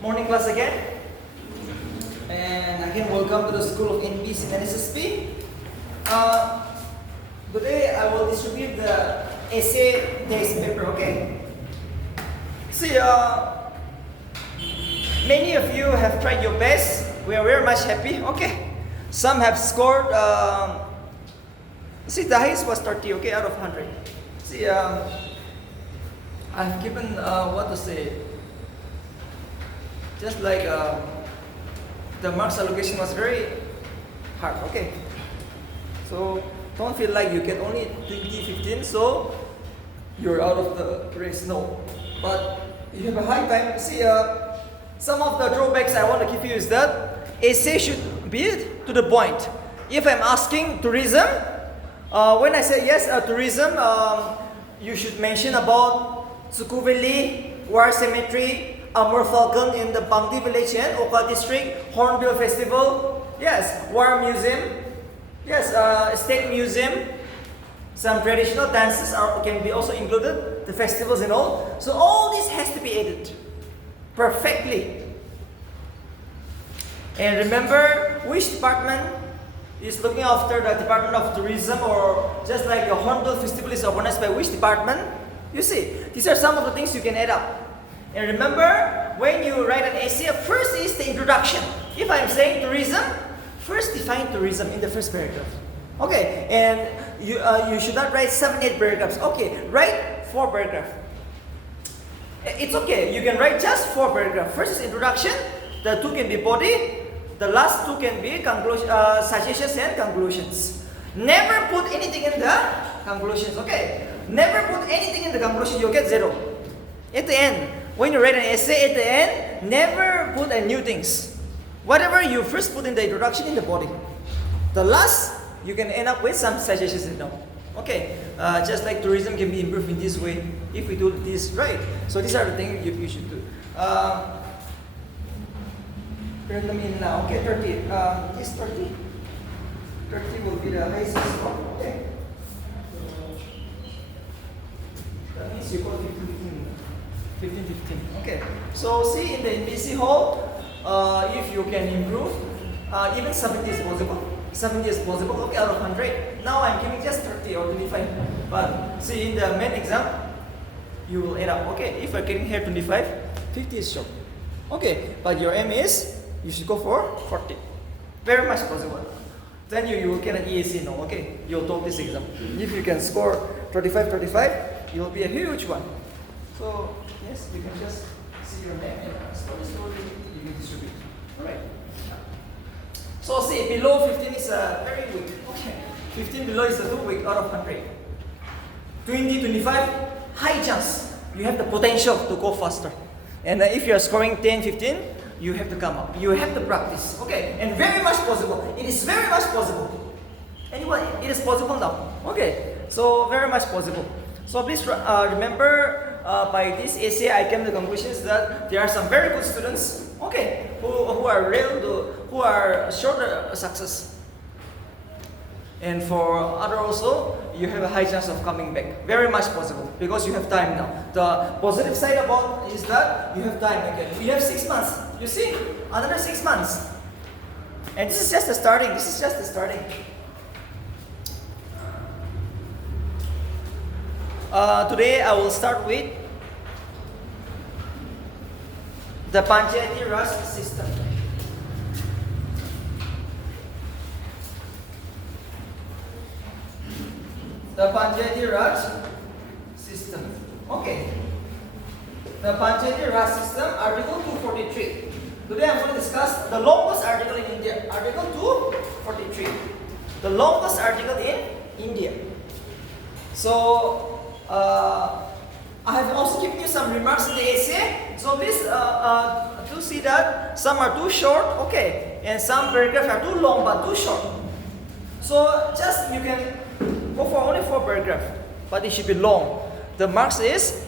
Morning class again. And again, welcome to the School of NPC and SSP. Today I will distribute the essay test paper, okay? See, many of you have tried your best. We are very much happy, okay? Some have scored, see, the highest was 30, okay, out of 100. See, I've given, what to say, just like the marks allocation was very hard, okay? So don't feel like you get only 20, 15, so you're out of the race, no. But you have a high time. See, some of the drawbacks I want to give you is that essay should be to the point. If I'm asking tourism, when I say yes, tourism, you should mention about Suku Valley, War Cemetery, Amur Falcon in the Bangdi village and Oka district, Hornbill Festival, yes, War Museum, yes, State Museum, some traditional dances can be also included, the festivals and all. So all this has to be added perfectly. And remember which department is looking after the Department of Tourism, or just like the Hornbill Festival is organized by which department. You see, these are some of the things you can add up. And remember, when you write an essay, first is the introduction. If I'm saying tourism, first define tourism in the first paragraph. Okay, and you should not write 7, 8 paragraphs. Okay, write 4 paragraphs. It's okay, you can write just 4 paragraphs. First is introduction, the 2 can be body, the last 2 can be suggestions and conclusions. Never put anything in the conclusions, okay? Never put anything in the conclusion, you'll get 0. At the end, when you write an essay, at the end, never put new things. Whatever you first put in the introduction, in the body. The last, you can end up with some suggestions and all. Okay, just like tourism can be improved in this way if we do this right. So these are the things you should do. Random in now, okay, 30. This 30. 30 will be the highest score, okay? That means you got 15, 15. Okay, so see in the NPC hall, if you can improve, even 70 is possible. 70 is possible, okay, out of 100. Now I'm giving just 30 or 25. But see in the main exam, you will add up. Okay, if you're getting here 25, 50 is short. Okay, but your aim is, you should go for 40. Very much possible. Then you will get an EAC now, okay? You'll take this exam. If you can score 35, you will be a huge one. So, yes, you can just see your name and slowly you can distribute. Alright. So, see, below 15 is very weak. Okay. 15 below is a 2 weak out of 100. 20, 25, high chance. You have the potential to go faster. And if you are scoring 10, 15, you have to come up. You have to practice. Okay. And very much possible. It is very much possible. Anyway, it is possible now. Okay. So, very much possible. So, please remember, by this essay, I came to the conclusions that there are some very good students, okay, who are sure of success. And for other also, you have a high chance of coming back. Very much possible because you have time now. The positive side about is that you have time again. You have 6 months. You see, another 6 months. And this is just the starting. This is just the starting. Today I will start with the Panchayats system. The Panchayats system. Okay. The Panchayats system, Article 243. Today I'm going to discuss the longest article in India. Article 243. The longest article in India. So, I have also given you some remarks in the essay. So please do see that some are too short, okay, and some paragraphs are too long but too short. So just you can go for only 4 paragraphs, but it should be long. The marks is,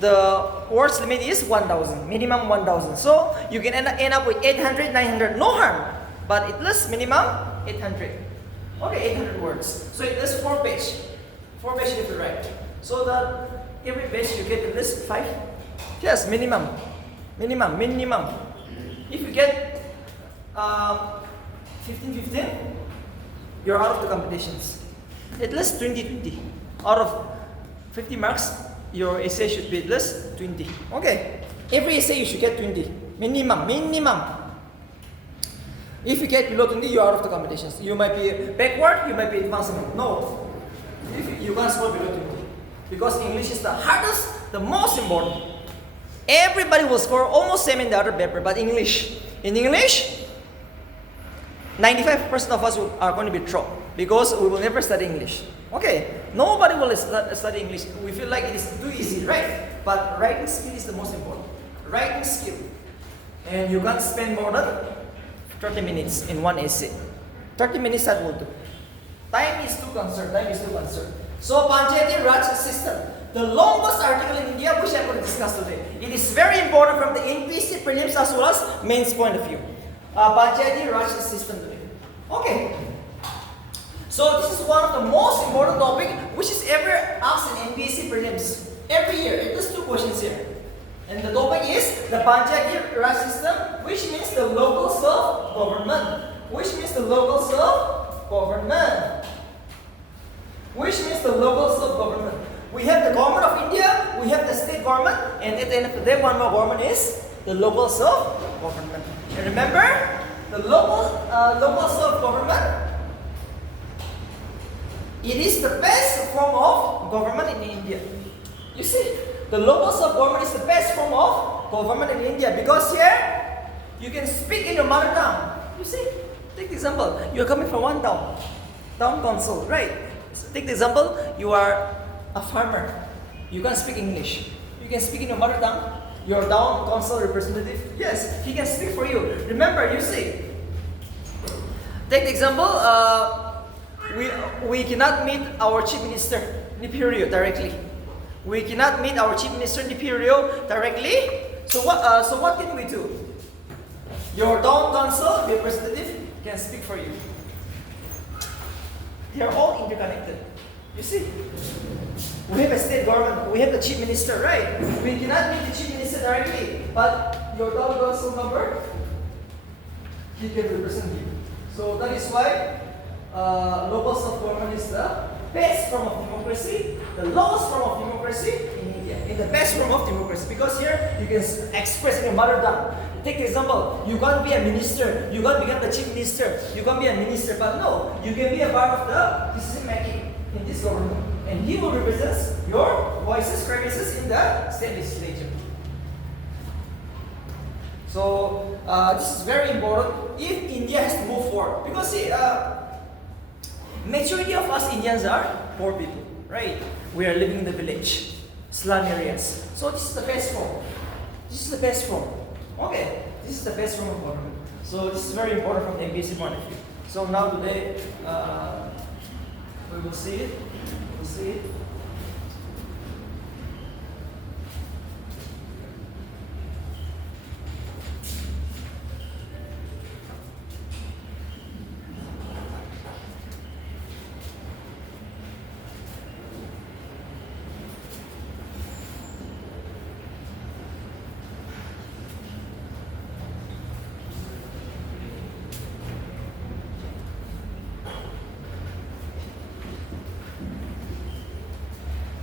the words limit is 1,000, minimum 1,000. So you can end up with 800, 900, no harm, but at least minimum 800. Okay, 800 words. So it is 4 page. 4 page you have to write. So that every page you get at least 5. Yes, minimum. If you get 15-15, you're out of the competitions. At least 20-20. Out of 50 marks, your essay should be at least 20. Okay. Every essay you should get 20. Minimum. If you get below 20, you're out of the competitions. You might be backward, you might be advancement. No. If you can't score below 20. Because English is the hardest, the most important. Everybody will score almost same in the other paper, but in English, 95% of us are going to be dropped because we will never study English. Okay, nobody will study English. We feel like it is too easy, right? But writing skill is the most important. Writing skill. And you can't spend more than 30 minutes in one essay. 30 minutes that will do. Time is too concerned. So Panchayats Raj system. The longest article in India which I'm going to discuss today. It is very important from the NPC prelims as well as mains point of view. Panchayats Raj system today. Okay. So this is one of the most important topic which is ever asked in NPC prelims. Every year, it is 2 questions here. And the topic is the Panchayats Raj system, which means the local self-government. We have the government of India, we have the state government, and at the end of the day, one more government is the local self-government. And remember, the local self-government, it is the best form of government in India. You see, the local self-government is the best form of government in India because here, you can speak in your mother tongue. You see, take the example, you are coming from one town council, right? Take the example, you are a farmer. You can't speak English. You can speak in your mother tongue. Your town council representative, yes, he can speak for you. Remember, you see, take the example, we cannot meet our chief minister in the period directly. So what can we do? Your town council representative can speak for you. They are all interconnected. You see, we have a state government, we have the chief minister, right? We cannot meet the chief minister directly, but your town council member, he can represent you. So that is why local self-government is the best form of democracy, the lowest form of democracy in India, in the best form of democracy. Because here you can express in your mother tongue. Take the example, you can't be a minister, you can't become the chief minister, you can't be a minister, but no, you can be a part of the decision making in this government. And he will represent your voices, preferences in the state legislature. So this is very important if India has to move forward. Because see, majority of us Indians are poor people, right? We are living in the village, slum areas. So this is the best form. Okay, this is the best form of government. So this is very important from the MBC point of view. So now today, we will see it.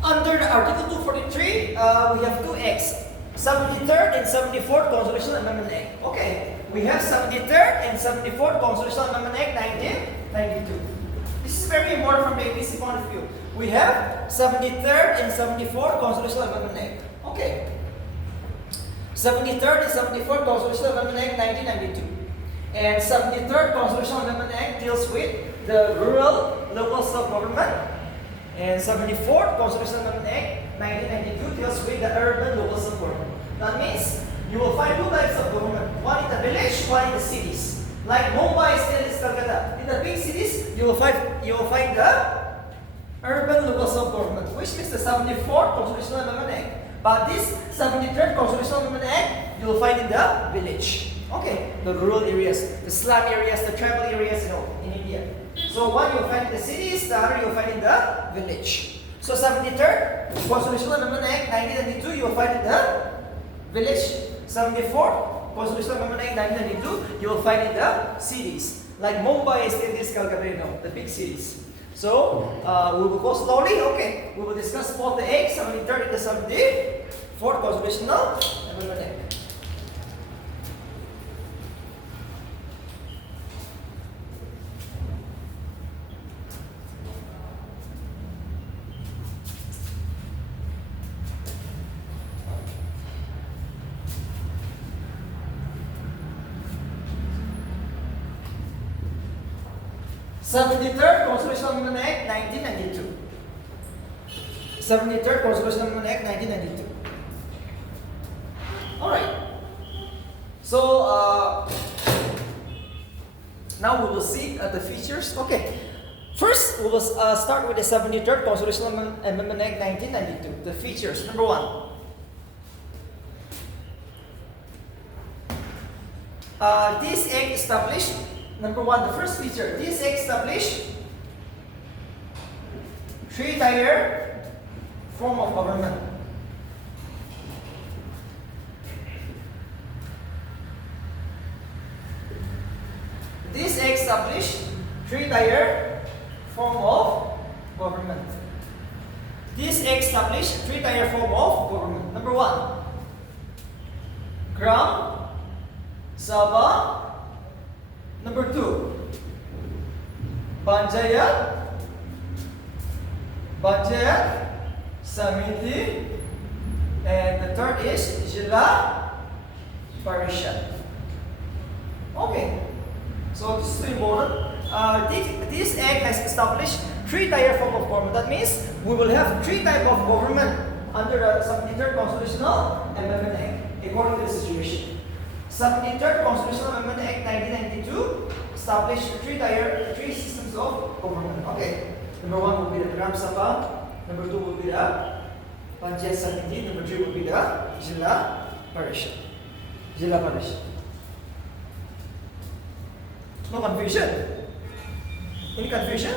Under the Article 243, we have 2 acts, 73rd and 74th Constitutional Amendment Act. Okay, we have 73rd and 74th Constitutional Amendment Act 1992. This is very important from the ABC point of view. We have 73rd and 74th Constitutional Amendment Act. Okay, 73rd and 74th Constitutional Amendment Act 1992. And 73rd Constitutional Amendment Act deals with the rural local self-government. And 74th Constitutional Amendment Act 1992 deals with the urban local self-government. That means you will find 2 types of government. One in the village, one in the cities. Like Mumbai, Delhi, Calcutta. In the big cities, you will find the urban local self-government, which is the 74th Constitutional Amendment Act. But this 73rd Constitutional Amendment Act, you will find in the village. Okay, the rural areas, the slum areas, the tribal areas, in India. So one you will find in the cities, the other you will find in the village. So 73rd Constitutional Amendment Act 1992 you will find in the village. 74th Constitutional Amendment Act 1992, you will find in the cities. Like Mumbai, cities, Calcutta, the big cities. So, we will go slowly. Okay, we will discuss both the Act, 73rd and the 74th Constitutional Amendment Act. Seventy-third Constitutional Amendment Act 1992. 73rd Constitutional Amendment Act 1992. Alright. So now we will see the features. Okay. First, we will start with the 73rd Constitutional Amendment Act 1992. The features. Number 1. This act established. Number 1, the first feature. This act established 3-tier form of government. This act established 3-tier form of government. This act established 3-tier form of government. Number 1, Gram Sabha. Number 2, Panchayat Samiti, and the third is Jilla Parishad. Okay, so this is important. This act has established 3-tier form of government. That means we will have 3 types of government under the 73rd Constitutional Amendment Act according to the situation. 73rd Constitutional Amendment Act 1992 established 3 systems of government. Okay. Number 1 will be the Gram Sabha. Number 2 will be the Panchayat Samiti. Number 3 will be the Jilla Parishad. No confusion? Any confusion?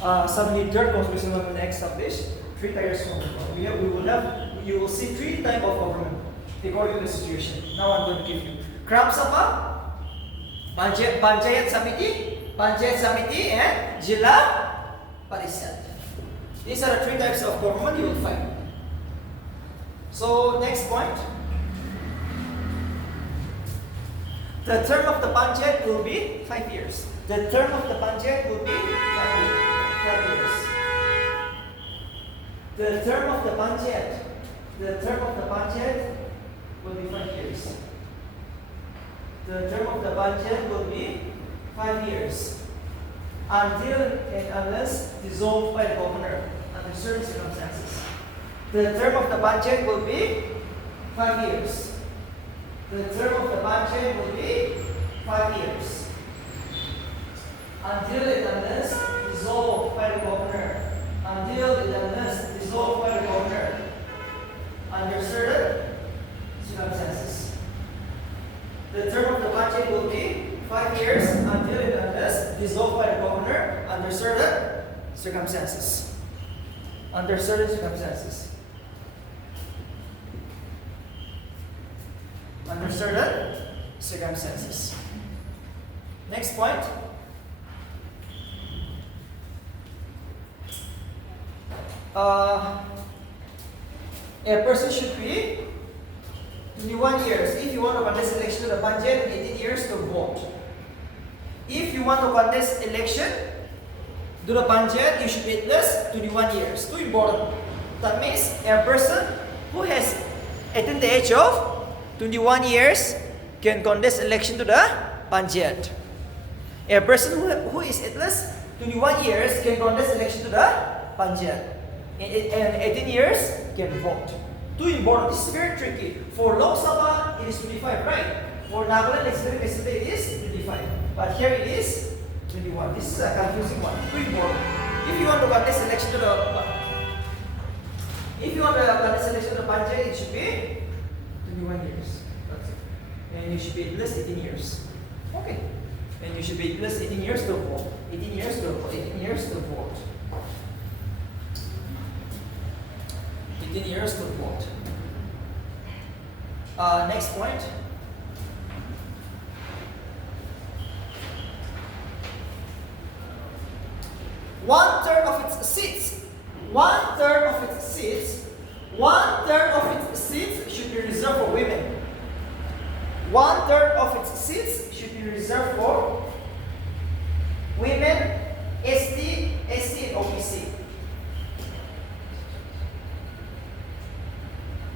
73rd Constitutional Amendment Act established 3 tiers of government. You will see 3 types of government according to the situation. Now I'm going to give you Gram Sabha, Panchayat Samiti, and Jilla Parishad. These are the 3 types of government you will find. So next point, the term of the Panchayat will be 5 years. The term of the Panchayat will be 5 years. The term of the Panchayat will be 5 years. The term of the Panchayat will be 5 years until and unless dissolved by the governor under certain circumstances. The term of the Panchayat will be 5 years. The term of the Panchayat will be 5 years until and unless dissolved by the governor. Until and unless dissolved by the governor under certain circumstances. The term of the Panchayat will be 5 years until and unless dissolved by the governor under certain circumstances. Under certain circumstances. Under certain circumstances. Next point. A person should be 21 years. If you want to contest election to the Panchayat, 18 years to vote. If you want to contest election to the Panchayat, you should be at least 21 years. Too important. That means a person who has attained the age of 21 years can contest election to the Panchayat. A person who is at least 21 years can contest election to the Panchayat. And 18 years can vote. Too important. This is very tricky. For Lok Sabha, it is 25, right? For Nagaland Legislative Assembly, it is 25. But here it is 21. This is a confusing one. Too important. If you want to contest election to the Panchayat, it should be 21 years. That's it. And you should be at least 18 years. Okay. And you should be at least 18 years to vote. 18 years to vote. 18 years to vote. 18 years to vote. Next point. 1/3 of its seats, 1/3 of its seats, 1/3 of its seats should be reserved for women. 1/3 of its seats should be reserved for women, ST, and OBC.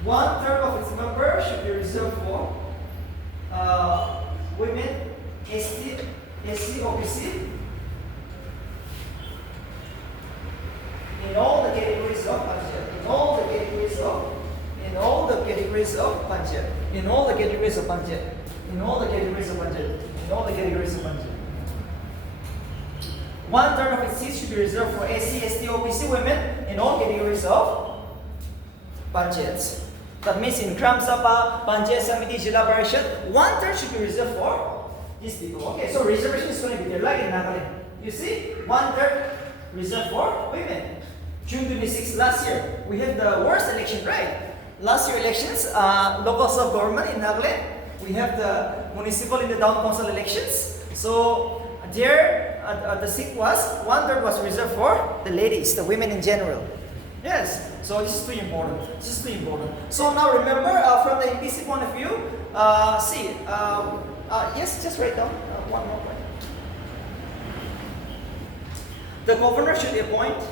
1/3 of its members should be reserved for women, ST, OBC. In all the categories of Panchayat. In all the categories of Panchayat. In all the categories of Panchayat. In all the categories of Panchayat. In all the categories of Panchayat. 1/3 of its seats should be reserved for SC, ST, OBC women in all categories of Panchayats. That means in Gram Sabha, Panchayat Samiti, Jila Parishad, 1/3 should be reserved for these people. Okay, so reservation is going to be there, like in Nagaland. You see, 1/3 reserved for women. June 26 last year, we had the worst election, right? Last year elections, local self-government in Nagaland, we have the municipal in the town council elections. So there, the seat was 1/3 was reserved for the ladies, the women in general. Yes, so this is too important. This is too important. So now remember, from the NPC point of view, yes, just write down one more point. The governor should appoint.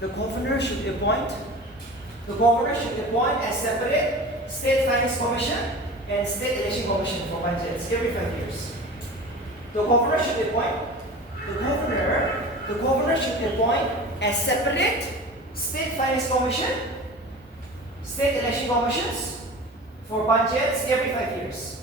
The governor should appoint a separate state finance commission and state election commission for Panchayats every 5 years. The governor should appoint a separate state finance commission, state election commissions for Panchayats every 5 years.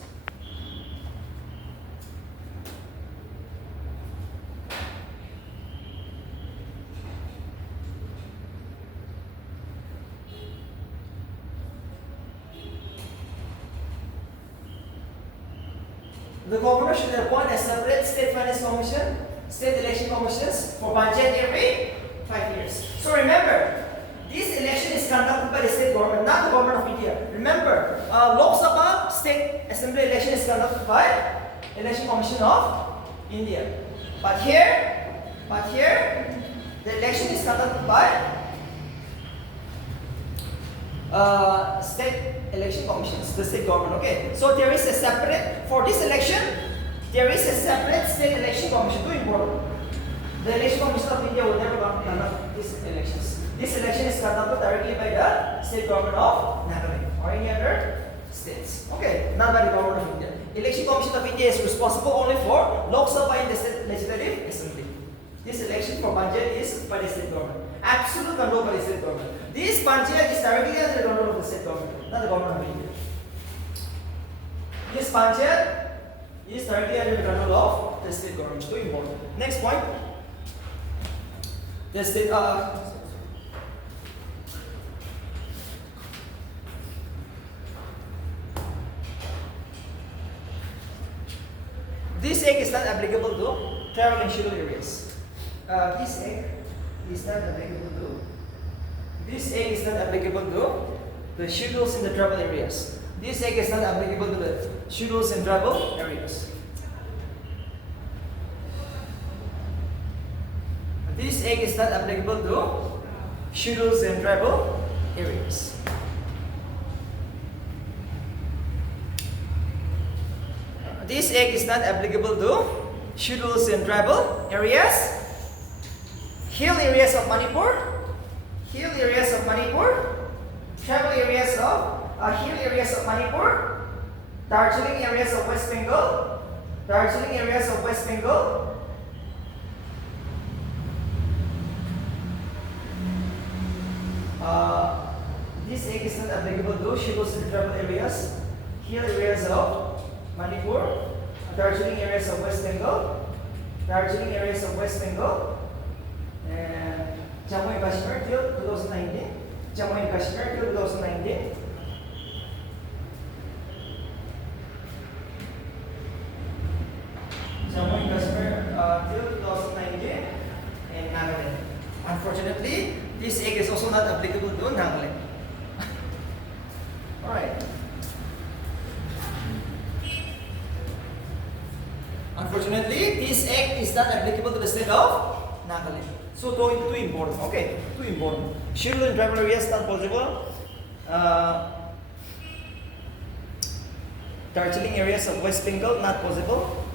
The governor should appoint a separate state finance commission, state election commissions for Panchayat every 5 years. So remember, this election is conducted by the state government, not the government of India. Remember, Lok Sabha state assembly election is conducted by election commission of India. But here, the election is conducted by state election commissions, the state government. Okay, so there is a separate, for this election, there is a separate state election commission. Too important. The election commission of India will never conduct these elections. This election is conducted directly by the state government of Nagaland or any other states. Okay, not by the government of India. Election commission of India is responsible only for Lok Sabha in the state legislative assembly. This election for Panchayat is by the state government. Absolute control by the state government. This Panchayat is directly under the control of the state government, not the government of India. This Panchayat is directly under the control of the state government. Too important. Next point. The state. This act is not applicable to travel in scheduled areas. This act is not applicable to. This act is not applicable to the schedules in the travel areas. This act is not applicable to the schedules in travel areas. This act is not applicable to schedules in travel areas. This act is not applicable to schedules in travel areas. Hill areas of Manipur, travel areas of hill areas of Manipur, Darjeeling areas of West Bengal, this act is not applicable to schedules in travel areas, hill areas of Manipur, Darjeeling areas of West Bengal, and Jammu and Kashmir till 2019. Jammu and Kashmir till 2019. And Nagaland. Unfortunately, this act is also not applicable to Nagaland. Alright. Unfortunately, this act is not applicable to the state of Nagaland. So too important. Okay, too important. Schedule in tribal areas not possible. Darjeeling areas of West Bengal not possible.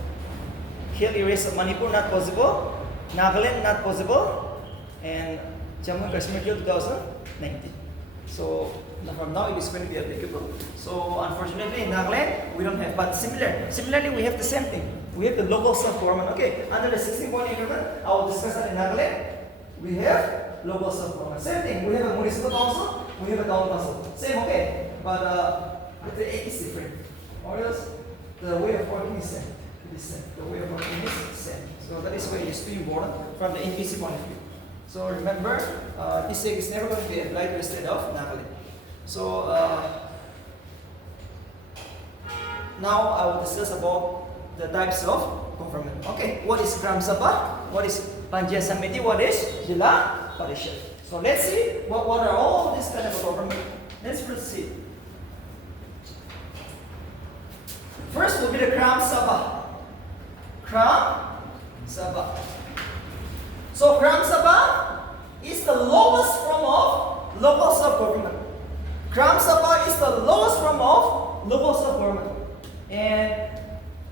Hill areas of Manipur not possible. Nagaland not possible. And Jammu and Kashmir till 2019. So from now it is going to be applicable. So unfortunately in Nagaland we don't have, but similarly we have the same thing. We have the local self-government. Okay, under the 16-point agreement, I will discuss that in Nagaland. We have local self-government. Same thing. We have a municipal council. We have a town council. Same, okay, but the aim is different. Or else the way of working is same. It is same. The way of working is same. So that is why it is too important from the NPC point of view. So remember, this is never going to be applied to the state of Nagaland. So now I will discuss about the types of government. Okay, what is Gram Sabha? What is Panchayat Samiti? What is Jila Parishad? So let's see what are all these kind of government. Let's proceed. First will be the Gram Sabha. Gram Sabha. So Gram Sabha is the lowest form of local self-government. Gram Sabha is the lowest form of local self-government. And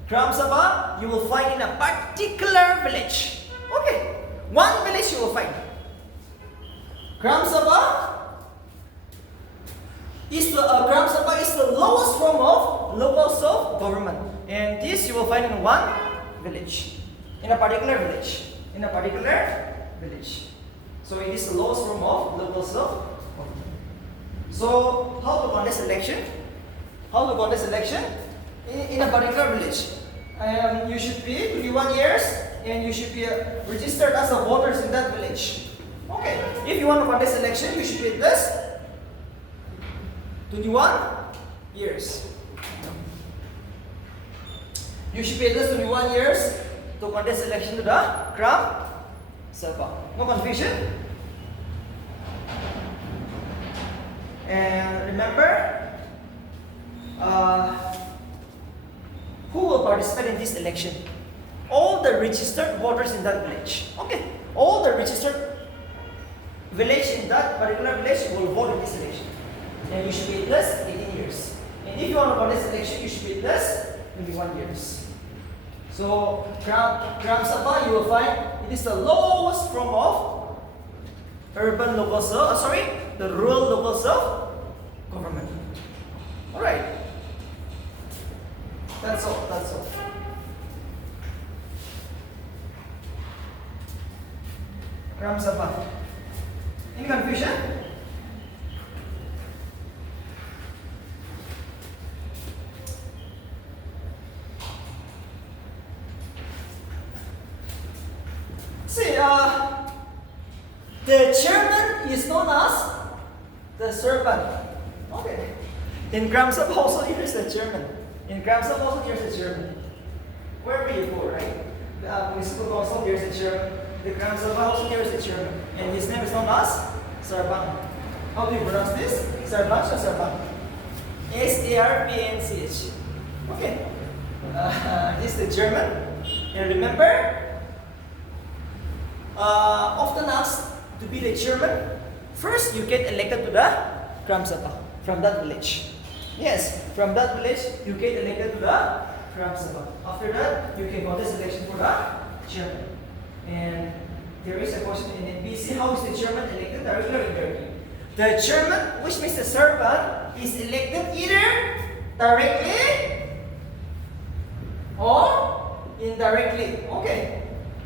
Gram Sabha you will find in a particular village. Okay, one village you will find. Gram Sabha is the lowest form of local self-government, and this you will find in one village, in a particular village, So it is the lowest form of local self-government. So how to contest election? In a particular village? You should be 21 years and you should be registered as a voters in that village. Okay, if you want to contest election, you should be at least 21 years. You should be at least 21 years to contest election to the Gram Sabha. No confusion? And remember, who will participate in this election? All the registered voters in that village. Okay, all the registered village in that particular village will vote in this election. And you should be at least 18 years. And if you want to contest election, you should be at least 21 years. So Gram Sabha you will find it is the lowest form of urban local the rural local self-government. Alright. That's all. Gram Sabha. Any confusion? See, the chairman is known as the servant. Okay. In Gram Sabha also here's the chairman. Wherever you go, right? The municipal council here's the chairman. The Gram Sabha also here's the chairman. And his name is known as Sarban. How do you pronounce this? Sarban or Sarban? Sarbanch. Okay. He's the German. And remember, often asked to be the chairman, first you get elected to the Gram Sabha from that village. Yes, from that village you get elected to the Gram Sabha. After that, you can contest election for the chairman. And there is a question in NPC, how is the chairman elected, directly or indirectly? The chairman, which means the servant, is elected either directly or indirectly. Okay.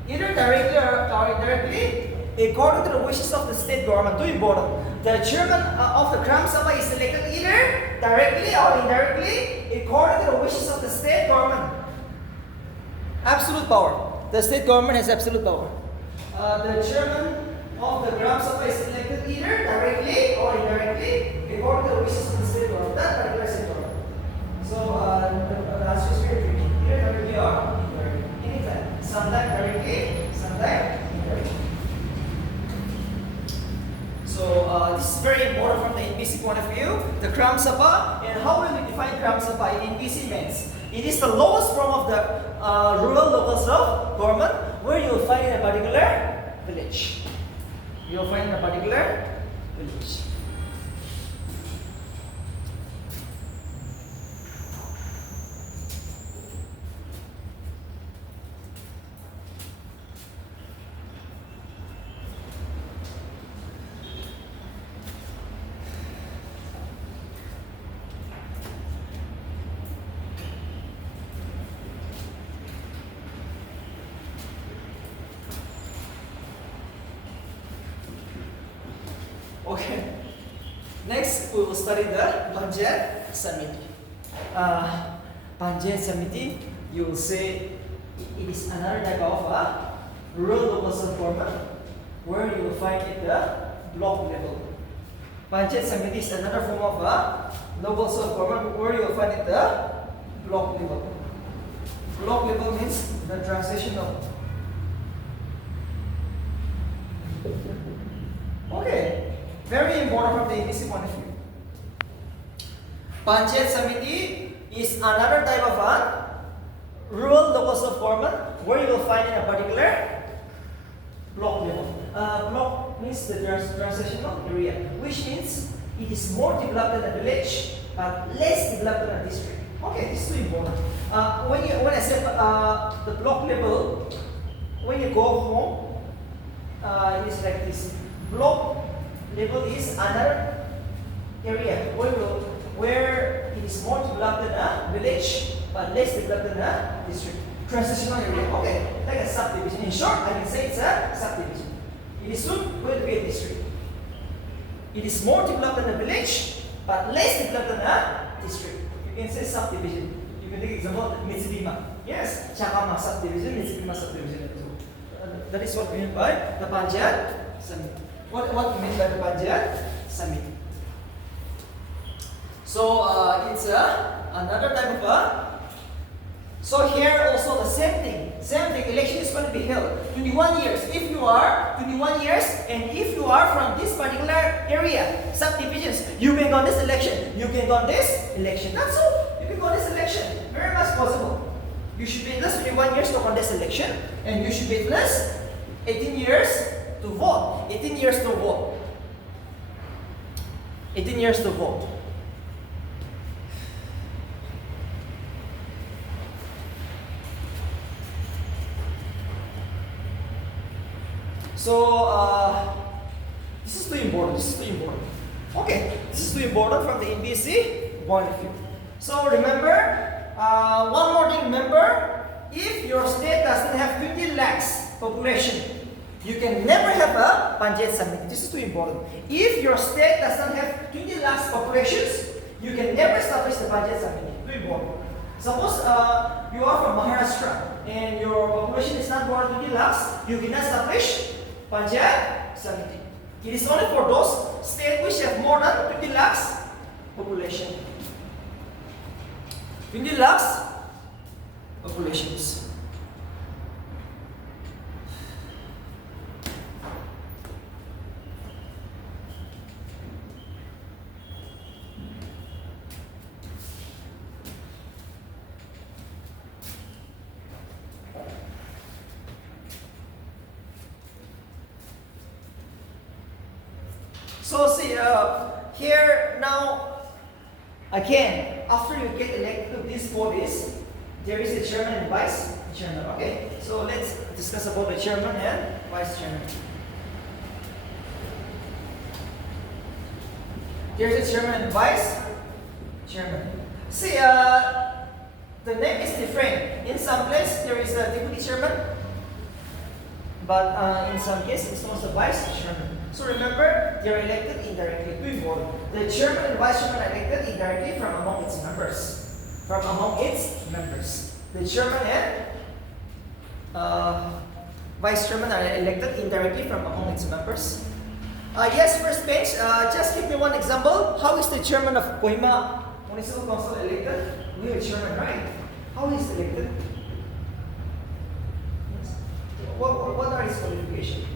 Either directly or indirectly, according to the wishes of the state government. Too important. The chairman of the Gram Sabha is elected either directly or indirectly, according to the wishes of the state government. Absolute power. The state government has absolute power. The chairman of the Gram Sabha is elected either directly or indirectly, according to the wishes of the state government. That particular state government. So the answer is very tricky. Either directly or indirectly. Anytime. Sometimes directly, sometimes indirectly. So this is very important from the NPC point of view. The Gram Sabha, and how will we define Gram Sabha in NPC means? It is the lowest form of the rural local self-government where you will find in a particular village. you'll find in a particular village. Okay. Next, we will study the Panchayat Samiti. Panchayat Samiti, you will say it is another type of rural local self-government where you will find it the block level. Panchayat Samiti is another form of local self-government where you will find it the block level. Block level means the transition of. Okay. Very important from the ABC point of view. Panchayat Samiti is another type of rural local self-government where you will find in a particular block level. Block means the transitional area, which means it is more developed than a village but less developed than a district. Okay, this is too important. When I say the block level, when you go home, it is like this. Block level is another area where it is more developed than a village but less developed than a district. Transitional area. Okay, like a subdivision. In short, I can say it's a subdivision. It is soon going to be a district. It is more developed than a village but less developed than a district. You can say subdivision. You can take example Mitsubima. Yes, Chakama subdivision, Mitsubima subdivision. That is what we mean by the Panchayat Samiti. What we mean by the Panchayat Samiti. So it's another type of so here also the same thing. Election is going to be held 21 years. If you are 21 years and if you are from this particular area, subdivisions, you can go on this election. You can go on this election. That's all. You can go on this election. Very much possible. You should be at least 21 years to contest election and you should be at least 18 years to vote. 18 years to vote. 18 years to vote. So this is too important. Okay, this is too important from the NBC point of view. So remember, one more thing. Remember, if your state doesn't have 20 lakhs population, you can never have a Panchayat Samiti. This is too important. If your state doesn't have 20 lakhs populations, you can never establish the Panchayat Samiti. Too important. Suppose you are from Maharashtra and your population is not more than 20 lakhs, you cannot establish Panchayat Samiti. It is only for those states which have more than 20 lakhs population. 20 lakhs populations. So see, here now, again, after you get elected to these bodies, there is a chairman and vice chairman. Okay, so let's discuss about the chairman and vice chairman. There's a chairman and vice chairman. See, the name is different. In some place, there is a deputy chairman, but in some cases, it's also vice chairman. So remember, they are elected indirectly. Too important. The chairman and vice chairman are elected indirectly from among its members. The chairman and vice chairman are elected indirectly from among its members. Yes, first page. Just give me one example. How is the chairman of Kohima Municipal Council elected? We have a chairman, right? How is he elected? Yes. What are his qualifications?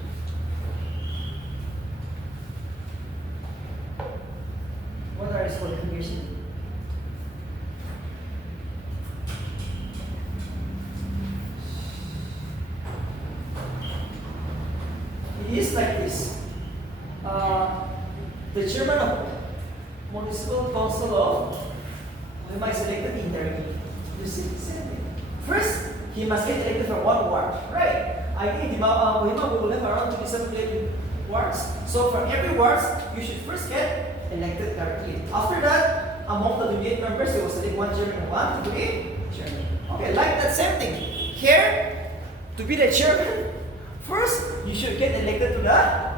What are his qualifications? It is like this. the chairman of municipal council of Kohima is elected indirectly. You see, same thing. First, he must get elected from one ward, right? I think in Kohima we will have around 27 wards. So from every ward, you should first get elected directly. After that, among the 28 members, you will select one chairman and one deputy chairman. Okay, like that same thing. Here, to be the chairman, first you should get elected to the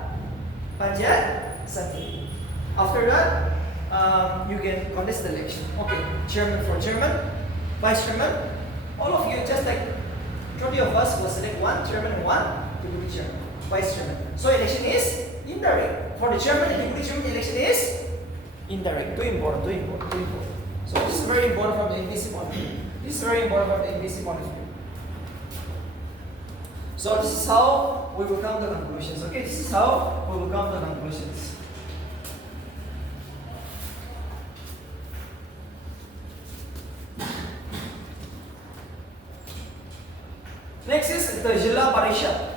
Panchayat Assembly. After that, you can contest the election. Okay, chairman for chairman, vice chairman. All of you, just like 20 of us, will select one chairman and one deputy chairman, vice chairman. So election is indirect. For the chairman and deputy chairman, election is indirect. Too important, too important, too important. So this is very important from the NBC point of view. This is very important from the NBC point of view. So this is how we will come to conclusions. Okay, this is how we will come to conclusions. Next is the Jilla Parishad.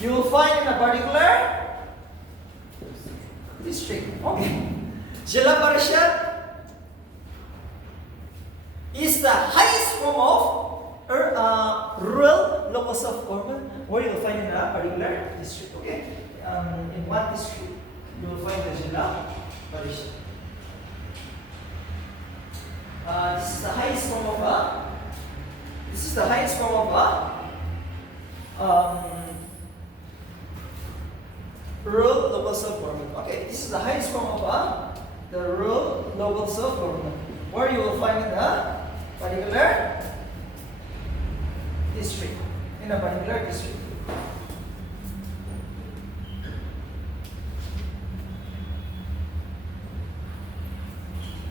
You will find in a particular district. Okay. Jilla Parishad is the highest form of rural local self-government where you will find in a particular district. Okay. In one district, you will find the Jilla Parishad. This is the highest form of rural local self-government. Okay, this is the highest form of the rural local self-government, where you will find in a particular district. In a particular district.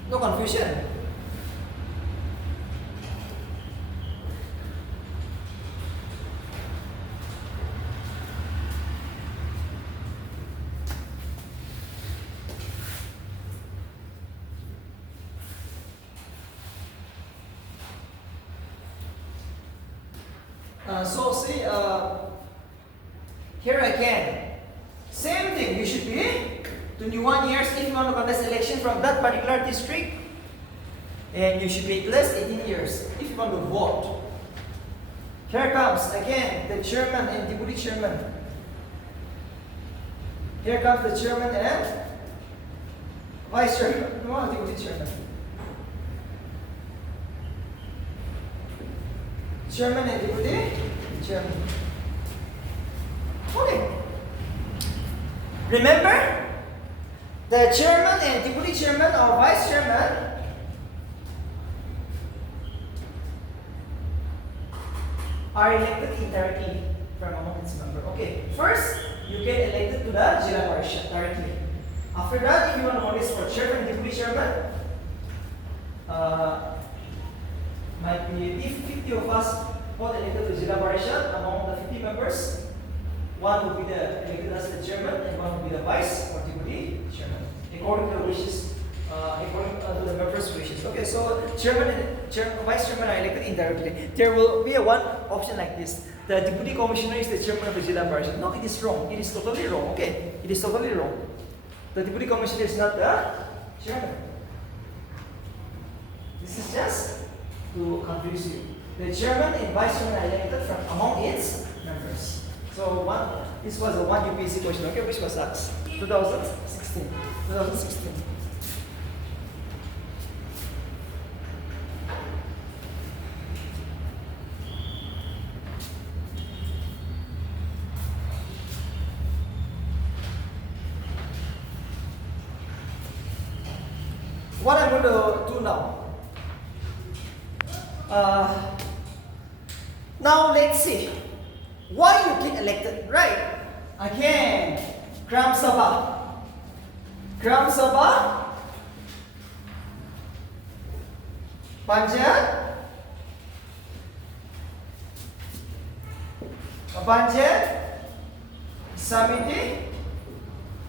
No confusion. So see, here again, same thing. You should be 21 years if you want to contest election from that particular district, and you should be at least 18 years if you want to vote. Here comes again the chairman and deputy chairman. Here comes the chairman and vice chairman. No, deputy chairman. Chairman and deputy chairman. Okay. Remember, the chairman and deputy chairman or vice chairman are elected indirectly from among its members. Okay. First, you get elected to the Jilla Parishad directly. After that, if you want to notice for chairman and deputy chairman, might be if 50 of us got elected to Jilla Parishad among the 50 members, one will be elected as the chairman and one will be the vice or deputy chairman, according to the wishes, according to the members' wishes. Okay, so chairman and vice chairman are elected indirectly. There will be one option like this: the deputy commissioner is the chairman of the Jilla Parishad. No, it is wrong. It is totally wrong. Okay, it is totally wrong. The deputy commissioner is not the chairman. This is just to confuse you. The chairman and vice chairman are elected from among its members. So this was a one UPSC question, okay, which was asked 2016. What I'm going to do now. Now let's see why you get elected, right? Again, Gram Sabha, Panchayat Samiti,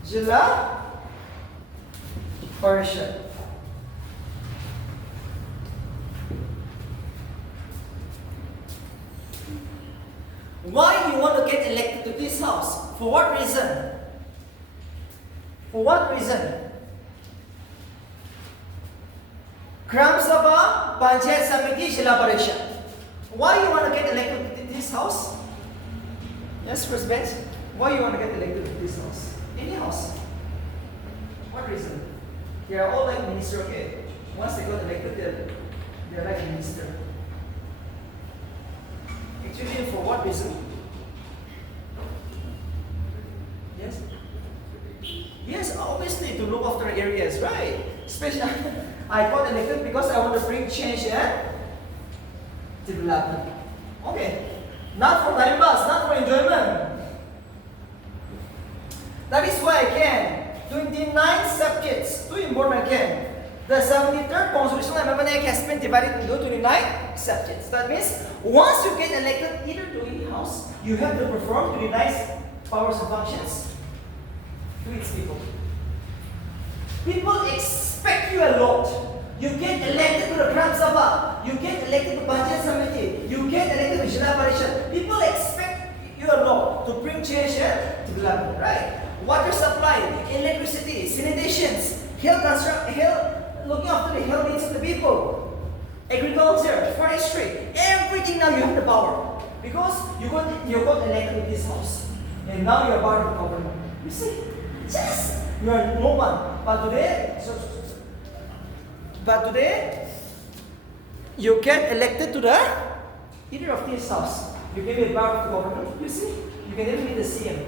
Jilla Parishad. Why you want to get elected to this house? For what reason? For what reason? Gram Sabha, Panchayat Samiti, Jila Parishad. Why you want to get elected to this house? Yes, first bench. Why you want to get elected to this house? Any house. What reason? They are all like minister, okay? Once they got elected, they're like minister. Actually, for what reason? Yes? Yes, obviously to look after areas, right? Especially, I got elected because I want to bring change and development. Okay. Not for time pass, not for enjoyment. That is why I can. 29 subjects, too important I can. The 73rd Constitutional Amendment Act has been divided into 29 subjects. That means once you get elected either to any house, you have to perform 29 powers and functions to its people. People expect you a lot. You get elected to the Gram Sabha, you get elected to Panchayat Samiti, you get elected to Jila Parishad. People expect you a lot to bring change and development, right? Water supply, electricity, sanitations, looking after the health needs of the people, agriculture, forestry, everything now you have the power. Because you got elected to this house. And now you are part of the government. You see? Yes! You are no one. But today, you get elected to the either of this house. You can be a part of the government. You see? You can even be the CM,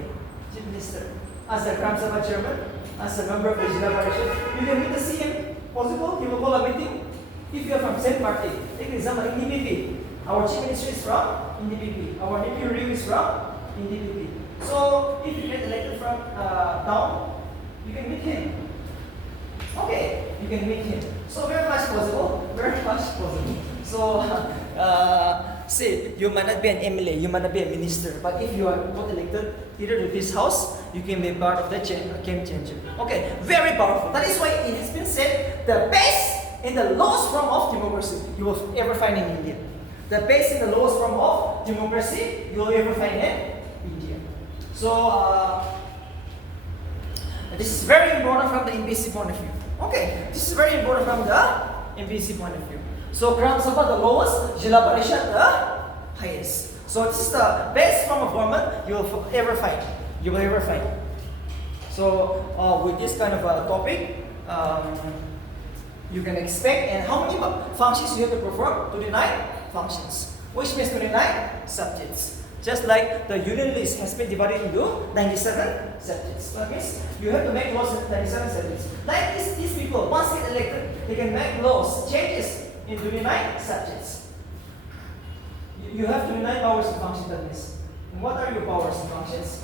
Chief Minister. As the Gram Sabha Chairman, as a member of the Jila Parishad, you can meet the CM. Possible, you will call a meeting. If you are from same party, take example, NDPP. Our Chief Minister is from NDPP. Our Deputy Review is from NDPP. So, if you get elected from down, you can meet him. Okay, you can meet him. So, very much possible. Very much possible. So, say, you might not be an MLA, you might not be a minister, but if you are got elected either to this house, you can be part of the game changer. Okay, very powerful. That is why it has been said the best and the lowest form of democracy you will ever find in India. The best and the lowest form of democracy you will ever find in India. So, this is very important from the MBC point of view. Okay, this is very important from the MBC point of view. So, Gram Sabha the lowest, Jila Parishad the highest. So, this is the best form of government you will ever find. You will ever find. So, with this kind of a topic, you can expect, and how many functions you have to perform? 29 functions, which means 29 subjects. Just like the union list has been divided into 97 subjects. That means you have to make laws in 97 subjects. Like these people, once get elected, they can make laws, changes in 29 subjects. You have 29 powers and functions, that means. And what are your powers and functions?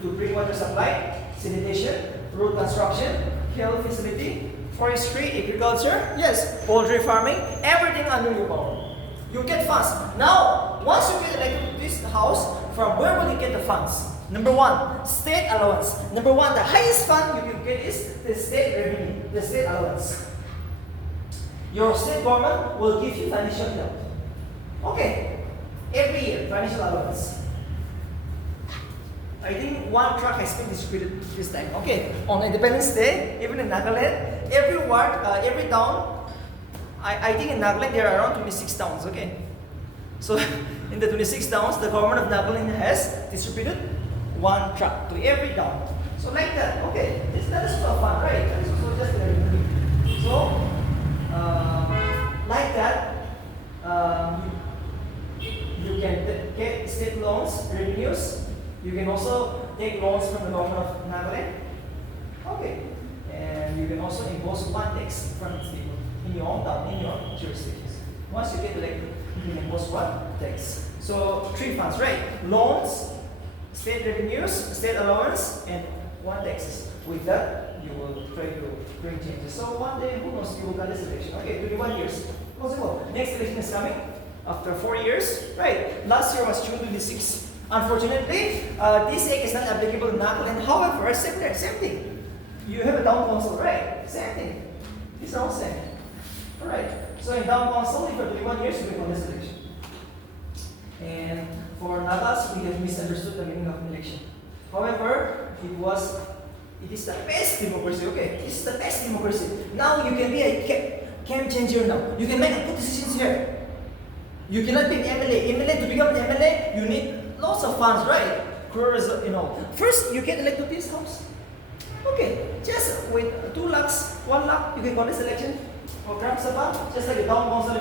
To bring water supply, sanitation, road construction, health facility, forestry, agriculture, yes, poultry farming, everything under your power. You get funds. Now, once you get elected to this house, from where will you get the funds? Number one, state allowance. Number one, the highest fund you can get is the state revenue, the state allowance. Your state government will give you financial help. Okay, every year, financial allowance. I think one truck has been distributed this time. Okay, on Independence Day, even in Nagaland, every ward, every town, I think in Nagaland there are around 26 towns. Okay, so in the 26 towns, the government of Nagaland has distributed one truck to every town. So like that. Okay, that is also fun, right? That is also just very good. So like that, you can get state loans, revenues. You can also take loans from the government of Nagaland. Okay. And you can also impose one tax from its people in your hometown, in your jurisdictions. Once you get elected, you can impose one tax. So, three funds, right? Loans, state revenues, state allowance, and one taxes. With that, you will try to bring changes. So, one day, who knows, you will get this election. Okay, 21 years. Possible. Next election is coming after 4 years. Right. Last year was June 26. Unfortunately, this act is not applicable in Nagaland. However, same thing. You have a town council, right? Same thing. It's all same. Alright. So in town council, if you're 21 years, you will win this election. And for Nagas, we the meaning of election. However, it is the best democracy. Okay, this is the best democracy. Now you can be a game changer. Now you can make good decisions here. You cannot be an MLA. MLA, to become an MLA, you need lots of funds, right? Crores, First, you get elected to this house. Okay, just with 2 lakhs, 1 lakh, you can contest election for Gram Sabha, just like a town council,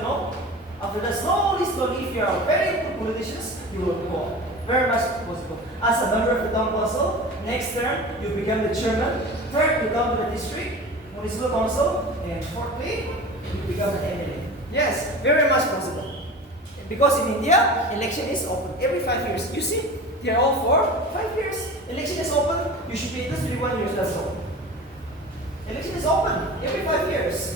After that, slowly, if you are very good politicians, you will go on. Very much possible. As a member of the town council, next term, you become the chairman. Third, you come to the district, municipal council, and fourthly, you become an MLA. Yes, very much possible. Because in India, election is open every 5 years. You see, they are all for 5 years. Election is open, you should be at least 1 year, that's all. Election is open every 5 years.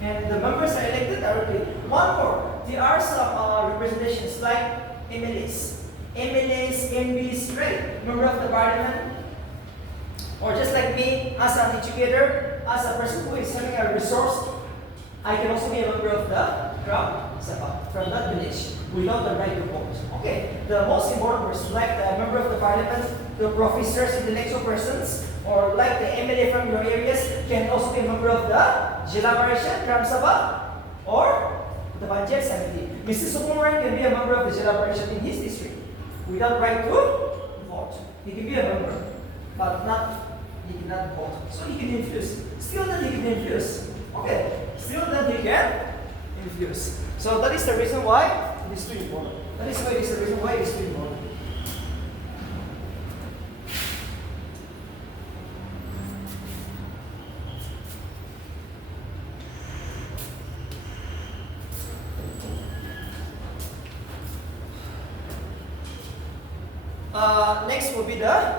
And the members are elected directly. One more, there are some representations like MLAs, MPs, right? Member of the parliament. Or just like me, as an educator, as a person who is having a resource, I can also be a member of the Gram Sabha from that village without the right to vote. Okay, the most important person, like the member of the parliament, the professors, intellectual persons, or like the MLA from your areas, can also be a member of the Jila Parishad, Gram Sabha, or the Panchayats Committee. Mr. Sukumaran can be a member of the Jila Parishad in his district without right to vote. He can be a member, but he cannot vote. So he can influence. Still then he can influence. Okay, still then he can influence. So that is the reason why it is too important. That is why it is the reason why it is too important. Next will be the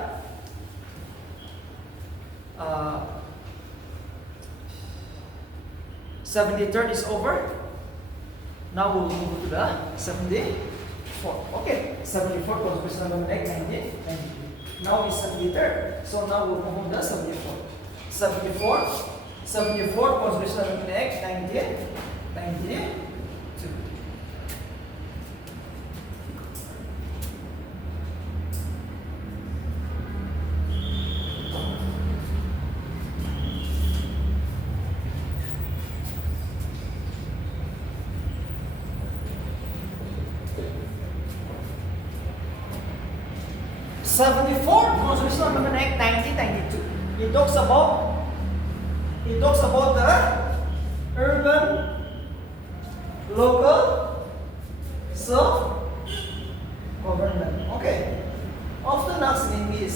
73rd is over. Now we'll move to the 74th. Okay, 74th Constitutional Amendment Act 1993. Now is 73rd. So now we'll move on to the 74th. 74th Constitutional Amendment Act 1992. 74th Constitutional Amendment Act 1992. It talks about the urban, local, self-government. Okay. Often asked in English.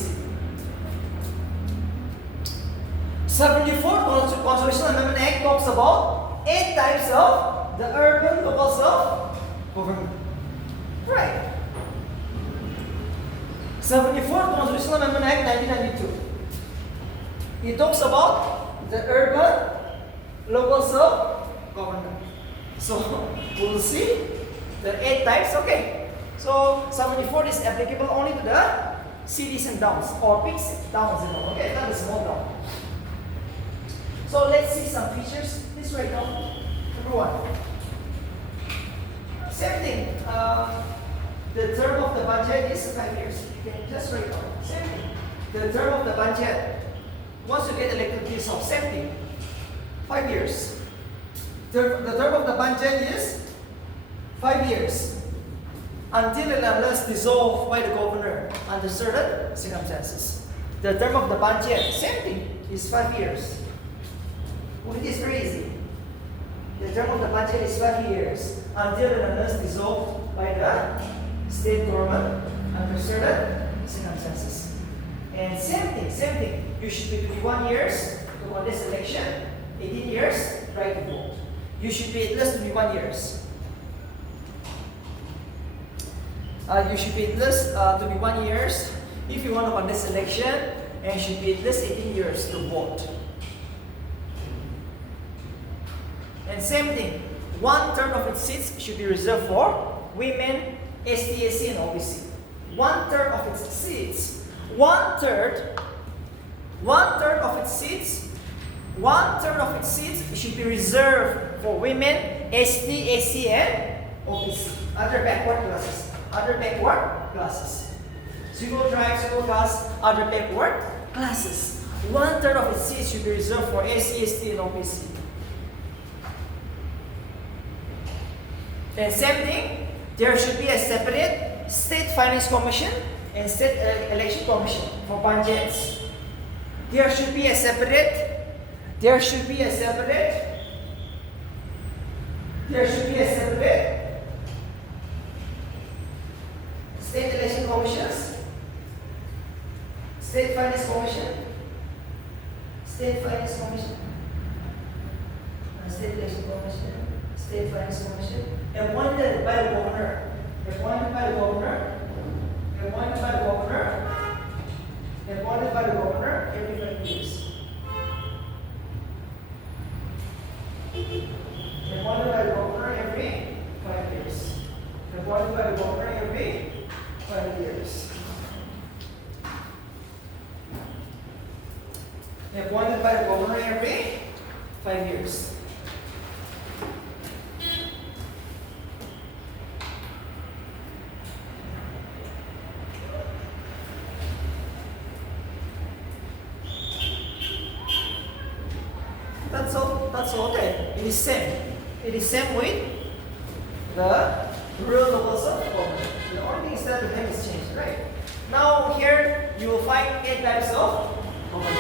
74th Constitutional Amendment Act talks about 8 types of the urban, local, self-government. Right. 74th Constitutional Amendment Act 1992. It talks about the urban, local self-government. So we'll see the 8 types. Okay. So 74 is applicable only to the cities and towns or big towns. Okay, not the small town. So let's see some features. Please write down. Number 1. Same thing. The term of the Panchayat is 5 years. You can just write down. Same thing. The term of the Panchayat, once you get elected to this house, same thing. 5 years. The term of the Panchayat is 5 years. Until and unless dissolved by the governor under certain circumstances. The term of the Panchayat, same thing, is 5 years. Well, it is very easy. The term of the Panchayat is 5 years. Until and unless dissolved by the state government under certain circumstances. And same thing. You should be 21 years to contest election, 18 years, right to vote. You should be at least 21 years. You should be at least 21 years if you want to contest election, and should be at least 18 years to vote. And same thing, 1/3 of its seats should be reserved for women, ST, SC, and OBC. 1/3 of its seats. 1/3 of its seats. 1/3 of its seats should be reserved for women, ST, SC, and OBC. Other backward classes. Single drive, single class, other backward classes. 1/3 of its seats should be reserved for SC, ST, and OPC. And same thing, there should be a separate State Finance Commission and State Election Commission for Panchayats. There should be a separate State Election Commissions, State Finance Commission, State Finance Commission, State Election Commission, State Finance Commission, appointed by the governor, appointed by the governor every 5 years. Appointed by the governor every 5 years. Appointed by the governor every 5 years. Appointed by the governor every 5 years. That's all. Okay. It is same with the rural levels of government. The only thing is that the name is changed, right? Now here you will find 8 types of government.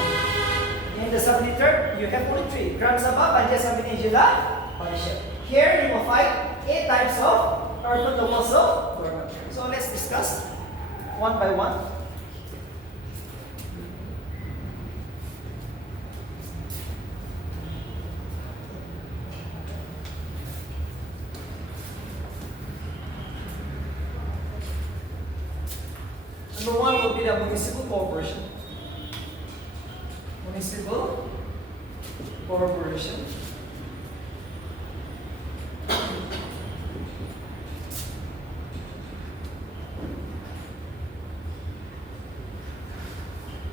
In the sub-liter, you have only 3. Gram Sabha, Panchayat Samiti, Jilla, Parishad. Here you will find 8 types of urban levels of government. So let's discuss one by one. Number 1 will be the municipal corporation. Municipal corporation.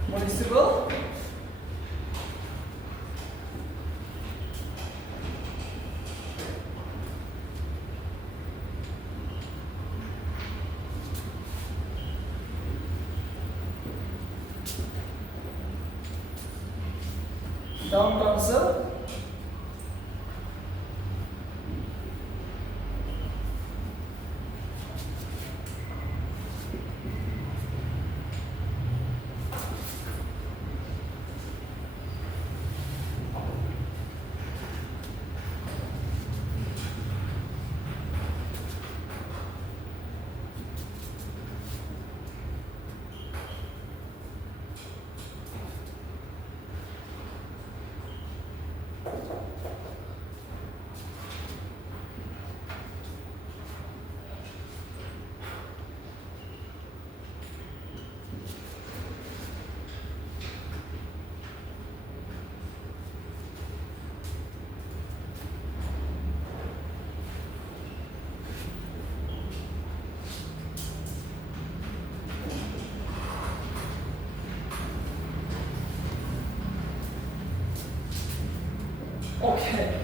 Municipal town council, okay.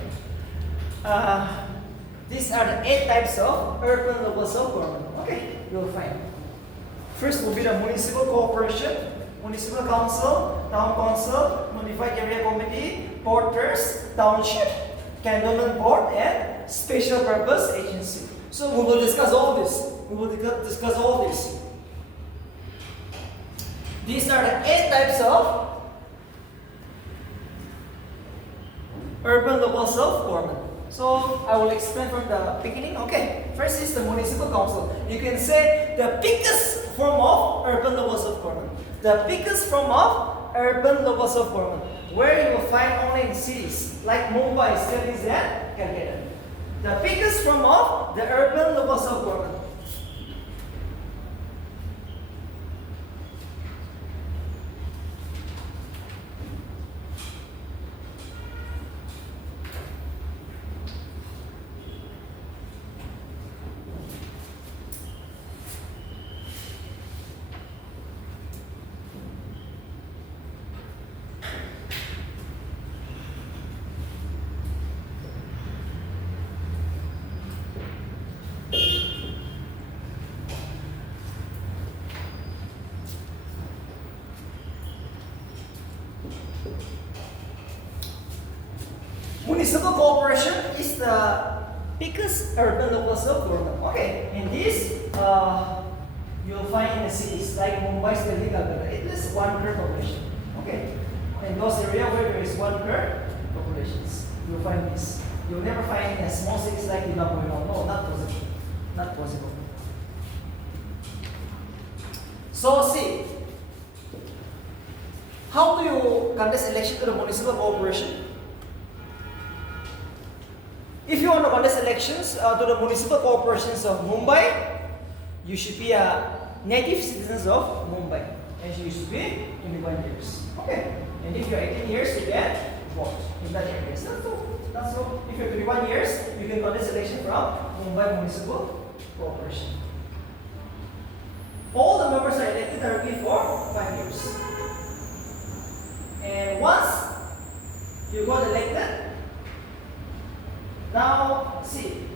These are the 8 types of urban levels of government. Okay, you'll find. First will be the municipal corporation, municipal council, town council, modified area committee, porters, township, cantonment board, and special purpose agency. So we will discuss all this. These are the 8 types of urban levels of government. So I will explain from the beginning. Okay, first is the municipal council. You can say the biggest form of urban levels of government. The biggest form of urban levels of government, where you will find only in cities like Mumbai, Delhi, and Calcutta. The biggest form of the urban levels of government. municipal corporation is the biggest urban local self-government. Okay, in this, you'll find in the cities like Mumbai, Delhi, Calcutta, it is 1 crore population. Okay, in those areas where there is 1 crore populations, you'll find this. You'll never find in a small cities like Zimbabwe. No, not possible. Not possible. So see, how do you contest election to the municipal corporation? If you want to contest elections to the municipal corporations of Mumbai, you should be a native citizens of Mumbai, and you should be 21 years. Okay, and if you're 18 years, you can vote in that area. That's all. If you're 21 years, you can contest election from Mumbai Municipal Corporation. All the members are elected directly for 5 years. And once you got elected, now see,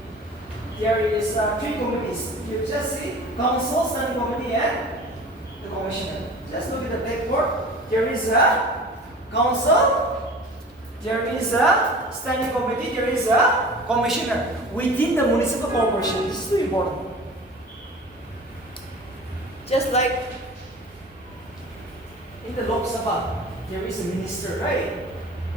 there is 3 committees. You just see council, standing committee, and the commissioner. Just look at the blackboard. There is a council, there is a standing committee, there is a commissioner within the municipal corporation. This is too important. Just like in the Lok Sabha, there is a minister, right?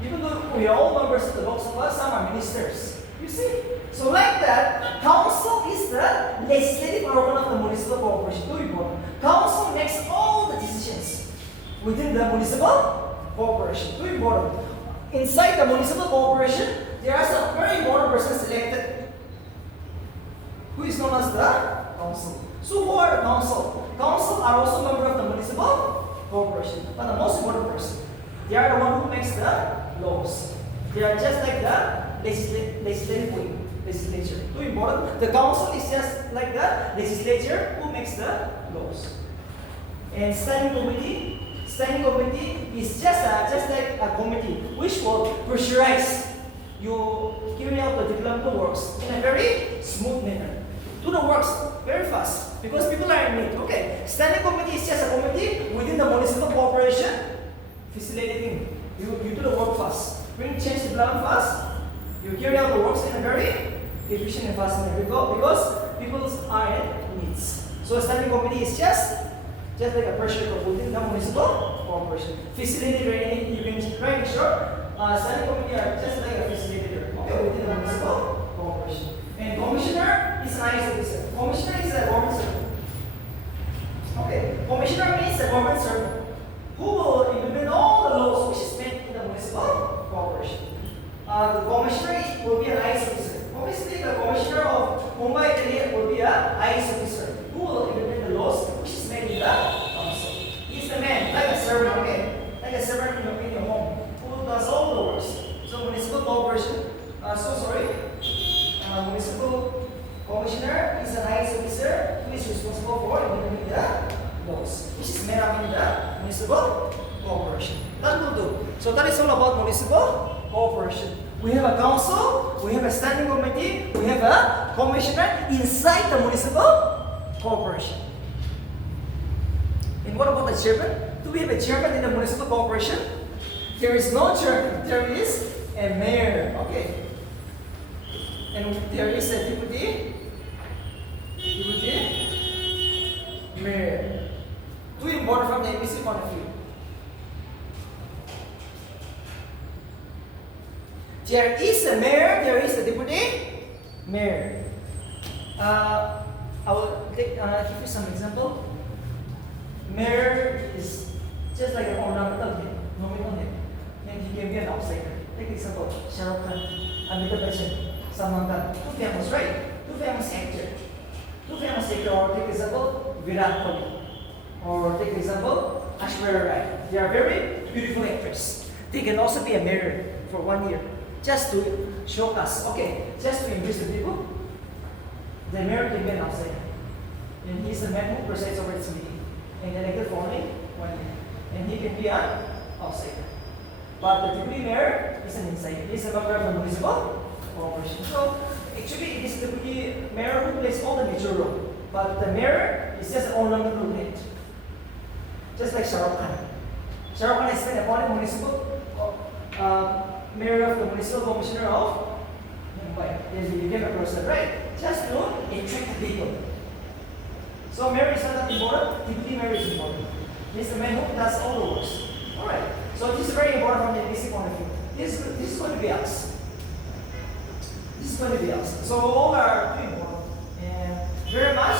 Even though we are all members of the Lok Sabha, some are ministers. You see? So like that, council is the legislative organ of the municipal corporation. Too important. Council makes all the decisions within the municipal corporation. Too important. Inside the municipal corporation, there are some very important persons elected, who is known as the council. So who are the council? Council are also members of the municipal corporation, but the most important person, they are the one who makes the laws. They are just like the legislative wing. Legislature. Too important. The council is just like the legislature who makes the laws. And standing committee is just like a committee which will pressurize you carry out the development works in a very smooth manner. Do the works very fast because people are in need. Okay. Standing committee is just a committee within the municipal corporation facilitating. You do the work fast. Bring change development fast. You carry out the works in a very efficient and fast manner because people are in needs. So a standing committee is just like a pressure group within the municipal corporation. Facilitator, you can write it short. Standing committee are just like a facilitator, okay, within the municipal corporation. And commissioner is an IS officer. Commissioner is a government servant. Okay, commissioner means a government servant who will implement all the laws which is made in the municipal corporation. The commissioner will be an IS officer. Obviously, the commissioner of Mumbai, Delhi will be an IS officer who will implement the laws which is made in the council. He is the man, like a servant, okay? Like a servant in your home who does all the works. So, municipal corporation, municipal commissioner is an IS officer who is responsible for implementing the laws which is made up in the municipal corporation. That will do. So, that is all about municipal corporation. We have a council, we have a standing committee, we have a commissioner inside the municipal corporation. And what about the chairman? Do we have a chairman in the municipal corporation? There is no chairman, there is a mayor. Okay. And there is a deputy mayor. Too important from the MBC point of view. There is a mayor, there is a deputy mayor. I will give you some example. Mayor is just like an ornamental name, nominal name, and he can be an outsider. Take example, Shah Rukh Khan, Amitabh Bachchan, Salman Khan, two famous, right? Two famous actor. Or take example, Virat Kohli. Or take example, Aishwarya Rai. They are very beautiful actors. They can also be a mayor for 1 year. Just to show us, okay, just to impress the people, the mayor can be an outsider. And he's the man who presides over its meeting. And elected for only 1 year. And he can be an outsider. But the deputy mayor is an insider. He's a member of the municipal corporation. So actually it is the deputy mayor who plays all the major role. But the mayor is just an ornamental head. Just like Shah Rukh Khan. Shah Rukh Khan has been appointed municipal mayor of the municipal commissioner of Mumbai. Yes, you came across that, right? Just to attract the people. So mayor is not that important. Deputy mayor is important. This is the man who does all the works. All right. So this is very important from the NBC point of view. This is going to be us. This is going to be us. So all are doing well, and very much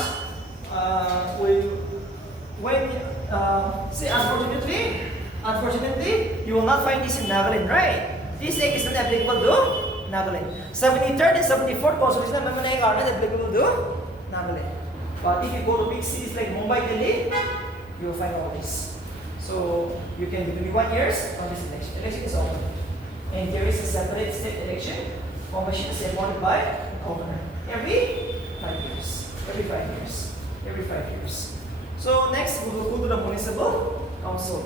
see, unfortunately, you will not find this in Nagaland, right? This act is not applicable to Nagaland. 73rd and 74th Constitutional Amendment are not applicable to Nagaland. But if you go to big cities like Mumbai, Delhi, you will find all this. So you can do 21 years on this election. Election is open. And there is a separate state election. Commission is appointed by governor every 5 years. Every 5 years. Every 5 years. So next we will go to the municipal council.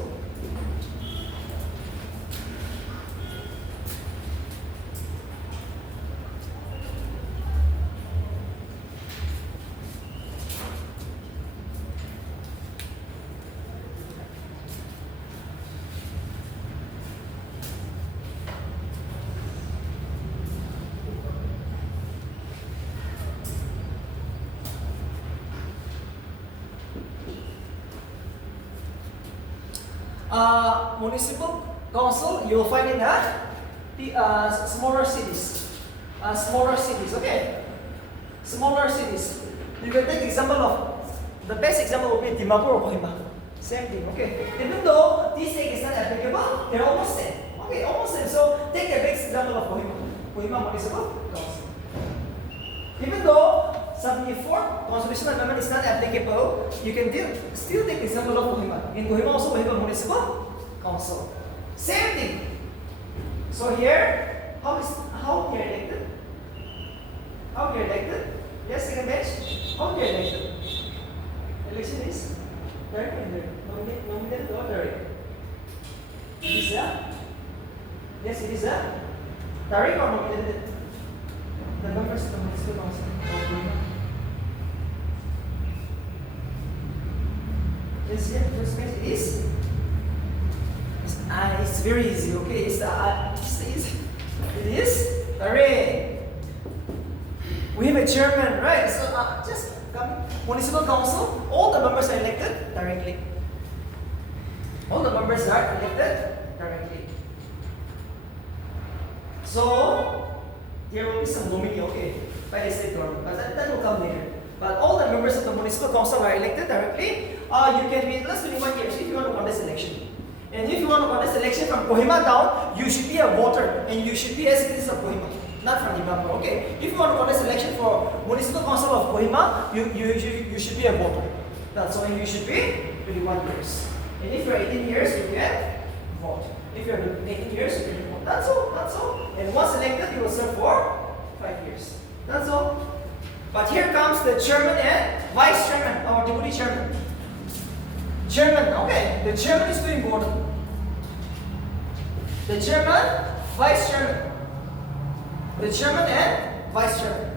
Municipal council, you will find in the smaller cities. Smaller cities, okay? Smaller cities. You can take example of, the best example will be Dimapur or Kohima. Same thing, okay? Even though this thing is not applicable, they're almost same. Okay, almost same. So take the best example of Kohima. Kohima Municipal Council. Even though 74th Constitutional Amendment is not applicable, you can still take example of Kohima. In Kohima also Kohima Municipal Council. Same thing. So here, how they are elected? How they are elected? Yes, second bench. How they are elected? Election is direct and indirect. Nominated or direct? It is a, yes, it is a direct or nominated. The members of the municipal council of Kohima. Yes, here, first bench it is. It's very easy, okay? It's easy. It is direct. We have a chairman, right? So just coming. Municipal council, all the members are elected directly. All the members are elected directly. So there will be some nominee, okay, by the state government, but that will come later. But all the members of the municipal council are elected directly. You can be less than 21 years if you want to contest election. And if you want to contest election from Kohima down, you should be a voter and you should be a citizen of Kohima, not from Dimapur. Okay? If you want to contest election for municipal council of Kohima, you should be a voter. That's why you should be 21 years. And if you're 18 years, you can vote. If you're 18 years, you can vote. That's all. That's all. And once elected, you will serve for 5 years. That's all. But here comes the chairman and vice chairman, or deputy chairman. Chairman, okay. The chairman is very important. The chairman, vice chairman. The chairman and vice chairman.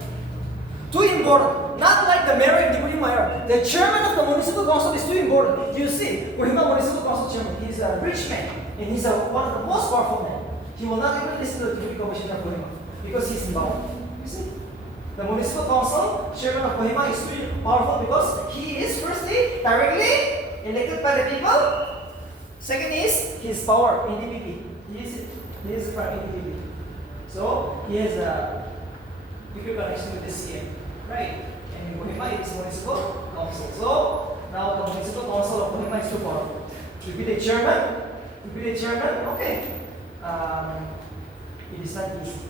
Too important. Not like the mayor and deputy mayor. The chairman of the municipal council is too important. You see, Kohima Municipal Council chairman, he's a rich man and he's one of the most powerful men. He will not even listen to the deputy commissioner of Kohima because he's in power. You see? The municipal council chairman of Kohima is too powerful because he is firstly directly elected by the people. Second is his power in DPP. He is from DPP. So he has a bigger connection with the CM, right? And in Kohima is municipal council. So now the municipal council of Kohima is too powerful. To be the chairman, okay. It is not easy.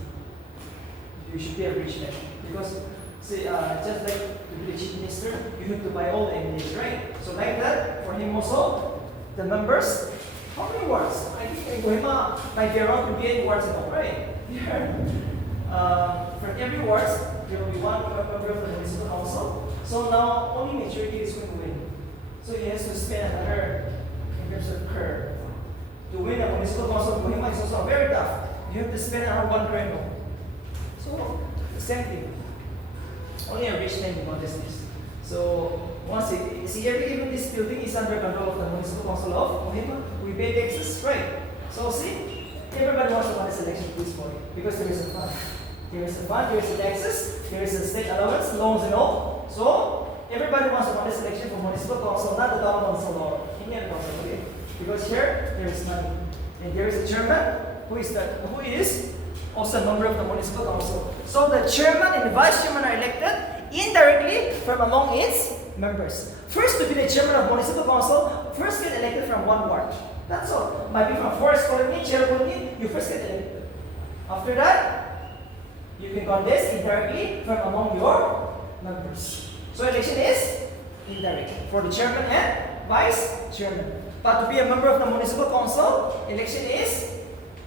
You should be a rich man because see, just like to be the chief minister, you have to buy all the MLAs, right? So like that, for him also, the members, how many wards? I think in Kohima might be around 28 wards and all, right? Here, for every ward, there will be one member of the municipal council. So now only majority is going to win. So he has to spend another in terms of curve. To win a municipal council of Kohima is also very tough. You have to spend around 1 grand more. So the same thing. Only a rich man can contest this. So once even this building is under control of the municipal council of Kohima, we pay taxes, right? So see, everybody wants to contest election at this point because there is a fund. There is a fund, there is a taxes, there is a state allowance, loans and all. So everybody wants to contest election for municipal council, not the town council or Indian council, okay? Because here there is money. And there is a chairman who is also a member of the municipal council. So the chairman and the vice chairman are elected indirectly from among its members. First, to be the chairman of municipal council, first get elected from one ward. That's all. Might be from Forest Colony, Chair Colony, you first get elected. After that, you can contest indirectly from among your members. So election is indirect for the chairman and vice chairman. But to be a member of the municipal council, election is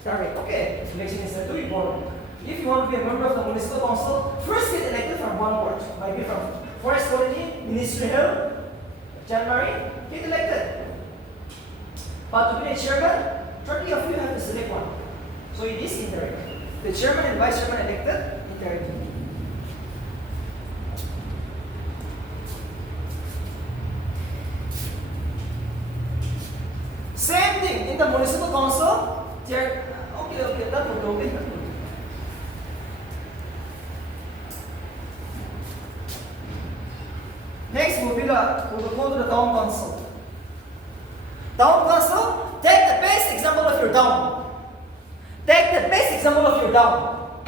direct. Okay, election is to be born. If you want to be a member of the municipal council, first get elected from one ward. Might be from Forest Colony, Ministry Hill, January, get elected. But to be a chairman, 30 of you have to select one. So it is indirect. The chairman and vice chairman elected indirectly. Same thing in the municipal council. That will be okay. Next, we'll go to the town council. Town council, take the best example of your town. Take the best example of your town.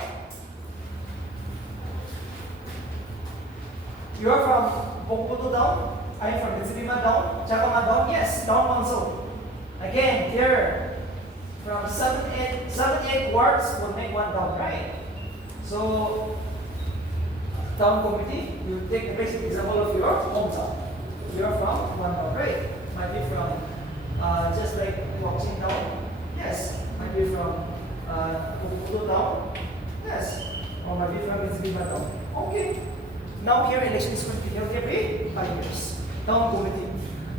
You are from Bokputu town. I am from Mitsibima town. Chakama town. Yes, town council. Again, here, from 7-8 wards will make one town, right? So, town committee, you take the basic example of your hometown. You are from one town, right? Might be from just like Wakching town. Yes. Might be from Bukulu town. Yes. Or might be from Mitsibima town. Okay. Now here election is continued every 5 years. Town committee.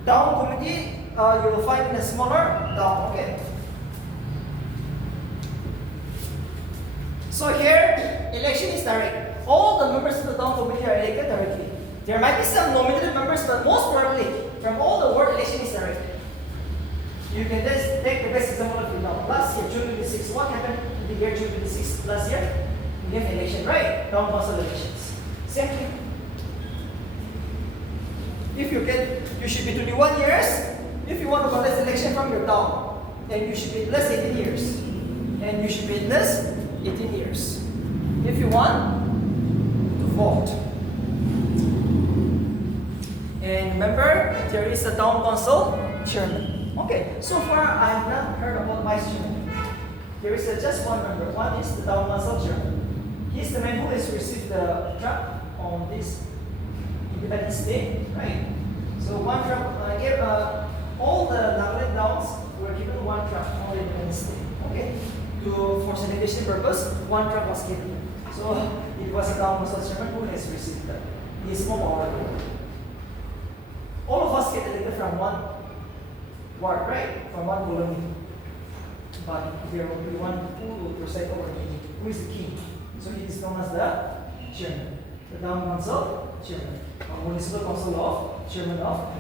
Town committee, you will find in a smaller town. Okay. So here, election is direct. All the members of the town committee are elected directly. There might be some nominated members, but most probably, from all the ward, election is direct. You can just take the best example of it now. Last year, June 26, what happened in the year June 26 last year? We have election, right? Town council elections. Same thing. If you should be 21 years. If you want to contest election from your town, then you should be at least 18 years. And you should be at least 18 years. If you want to vote. And remember, there is a town council chairman. Okay, so far I have not heard about vice chairman. There is just one member. One is the town council chairman. He's the man who has received the truck on this Independence Day, right? So one truck, all the Nagaland towns were given one truck on Independence Day. Okay, for sanitation purpose, one truck was given. So it was a town council chairman who has received that. He is more. All of us get elected from one ward, right? From one colony. But there will be one who will preside over the king, who is the king. So he is known as the chairman, the town council chairman, or municipal council of chairman of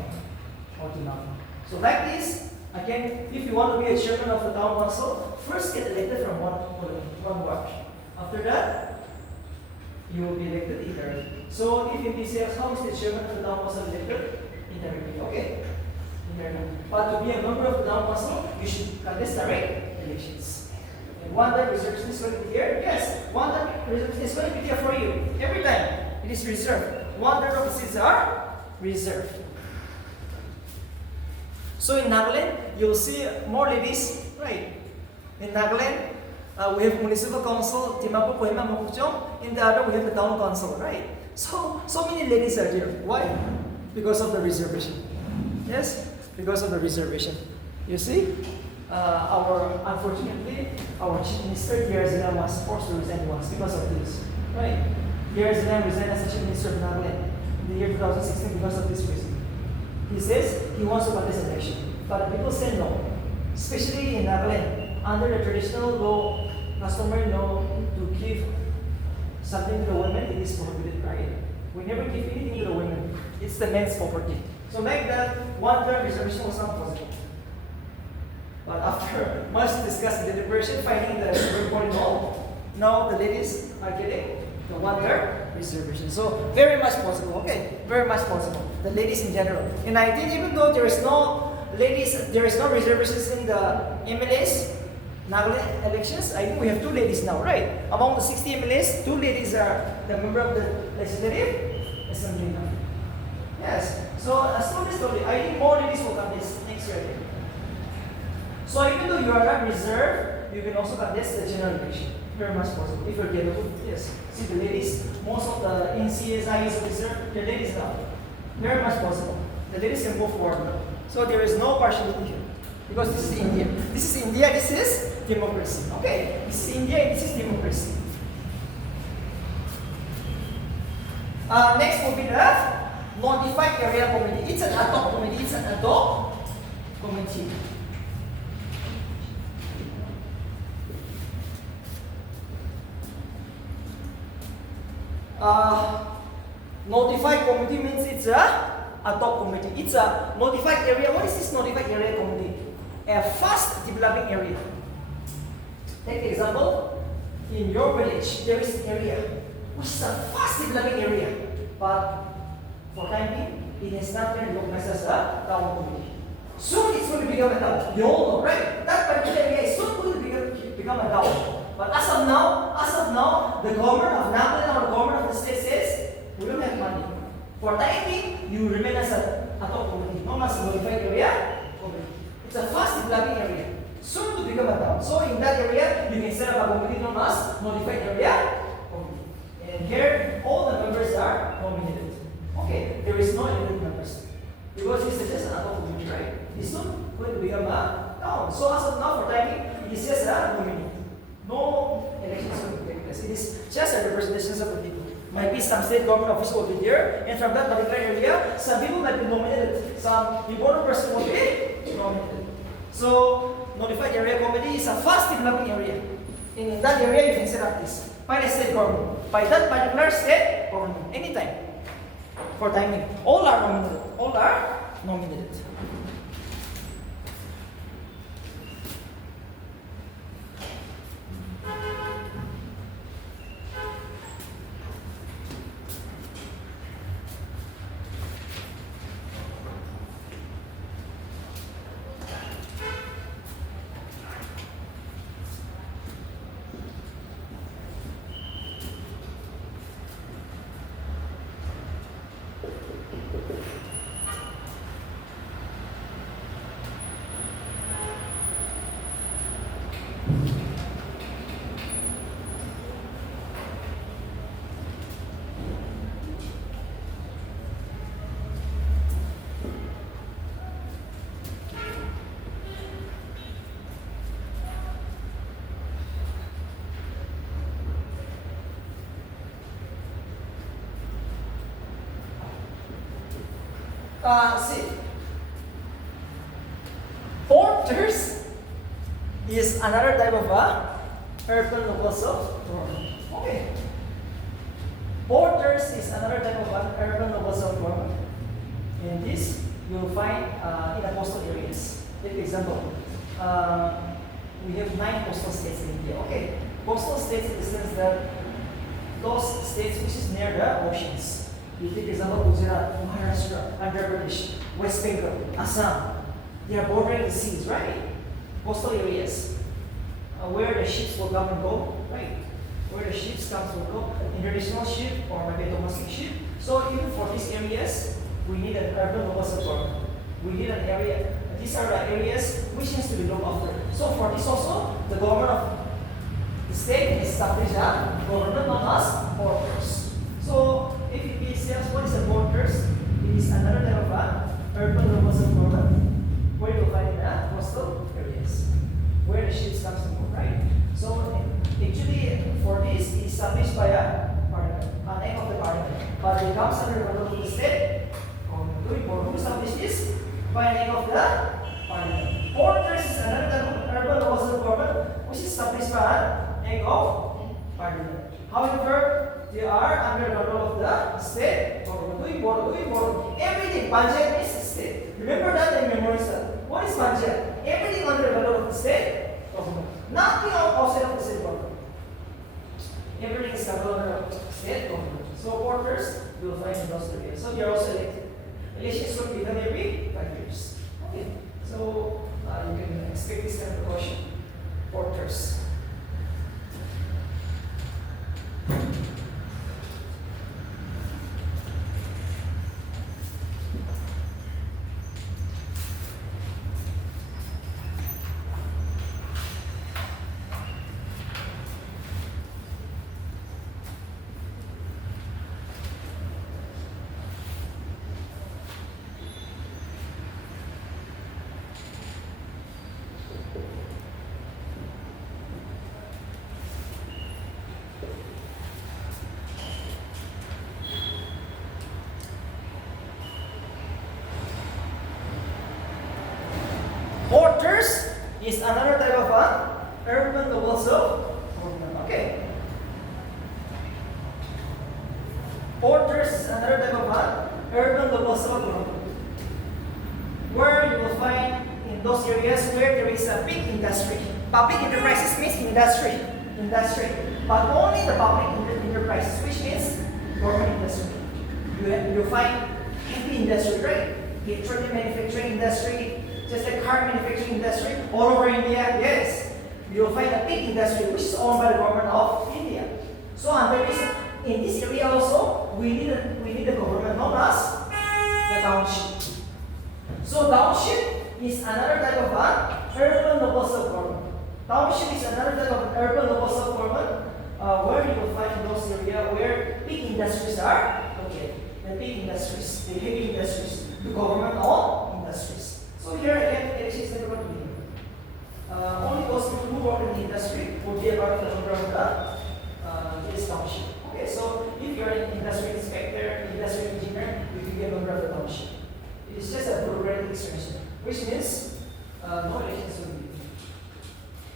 Otinaga. So like this, again, if you want to be a chairman of the town council, first get elected from one colony, one ward. After that, you will be elected indirectly. So if in PCS, how is the chairman of the town council elected? Indirectly. Okay. Indirectly. But to be a member of the town council, you should contest direct elections. And one time reservation is going to be here. Yes, one time reservation is going to be here for you. Every time it is reserved. 1/3 of the seats are reserved. So in Nagaland, you'll see more ladies, right? In Nagaland, we have municipal council, Timapur, Kohima, Mokokchung. In the other, we have the town council, right? So many ladies are there. Why? Because of the reservation. Yes, because of the reservation. You see, unfortunately, our chief minister, Yerzina, was forced to resign once because of this, right? Yerzina resigned as the chief minister of Nagaland in the year 2016 because of this reason. He says he wants to contest election, but people say no, especially in Nagaland, under the traditional law, customary law, to give something to the women, it is prohibited, right? We never give anything to the women. It's the men's property. So like that, 1/3 reservation was not possible. But after much discussion and deliberation, finding the very important goal, now the ladies are getting the 1/3 reservation. So very much possible, okay? Very much possible. The ladies in general. In 19, even though there is no ladies, there is no reservations in the MLAs, Nagaland elections, I think we have 2 ladies now, right? Among the 60 MLAs, 2 ladies are the member of the Legislative Assembly now. Yes. So slowly, I think more ladies will come this next year. So even though you are not reserved, you can also contest the general election. Very much possible. If you're capable, yes. See the ladies, most of the NCAs, IUs reserved, the ladies now. Very much possible. The ladies can go forward now. So there is no partiality here. Because this is India. This is India, this is democracy. Okay? This is India, this is democracy. Next will be the notified area committee. It's an ad hoc committee. It's an ad hoc committee. Notified committee means it's a ad hoc committee. It's a notified area. What is this notified area committee? A fast developing area. Take the example, in your village, there is an area which is a fast developing area, but for time being, it has not been recognized as a town community. Soon it's going to become a town. You all know, right? That particular area is soon going to become a town. But as of now, the government of Nagaland or the government of the state says, we don't have money. For time being, you remain as a town community, not as a notified area community. It's a fast developing area. Soon to become a town. So in that area, you can set up a community known as notified area community. And here, all the members are nominated. Okay, there is no elected members. Because this is just an ad hoc community, right? It's soon going to become a town. So as of now, for timing, it is just a community. No elections will take place. It is just a representation of the people. Might be some state government official will be there, and from that particular area, some people might be nominated. Some important person will be nominated. So, notified area committee is a fast developing area. In that area, you can set up this by the state government, by that particular state government, anytime. For timing, all are nominated. All are nominated. See, porters is another type of a urban local self-government. Okay. Porters is another type of an urban local self-government. And this you will find in the coastal areas. Take example, we have 9 coastal states in India. Okay, coastal states in the sense that those states which is near the oceans. You take example Gujarat, Maharashtra, Andhra Pradesh, West Bengal, Assam. They are bordering the seas, right? Coastal areas where the ships will come and go, right? Where the ships comes and go, international ship or maybe a domestic ship. So even for these areas, we need an urban local support. We need an area. These are the areas which needs to be looked after. So for this also, the government of the state established a government known as porters. So if it is what is a porters, it is another type of urban local government where you find in the coastal areas where the ships comes and go, right? So actually for this, it is established by a parliament, an act of the parliament, but it comes under the control of the state. Who established this? By an act of the parliament. Porters is another type of urban local government which is established by an act of parliament. However, They are under control of the state government. Doing board. Everything. Panchayat is state. Remember that and memorize that. What is Panchayat? Everything under control of the state government. Nothing outside of the state government. Everything is controlled under state government. So porters you will find in those areas. So they are also elected. Elections will be done every 5 years. Okay. So you can expect this kind of question. Porters. Porters is another type of urban nobles of government. Okay. Porters is another type of urban nobles of government. Where you will find in those areas where there is a big industry. Public enterprises means industry. But only the public enterprises, which means government industry. You find heavy industry, right? Petroleum manufacturing industry, just like car manufacturing industry all over India. Yes, you will find a big industry which is owned by the government of India. So under this, in this area also, we need a government known as the township. So township is another type of urban nobles of government. Township is another type of urban nobles of government where you will find those areas where big industries are located. The big industries, the heavy industries, the government-owned industries. So here again, election is never going to be. Only those people who work in the industry would be a part of the member of this township. Okay, so if you're an industry inspector, industry engineer, you can be a member of the township. It's just a bureaucratic extension, which means no elections will be.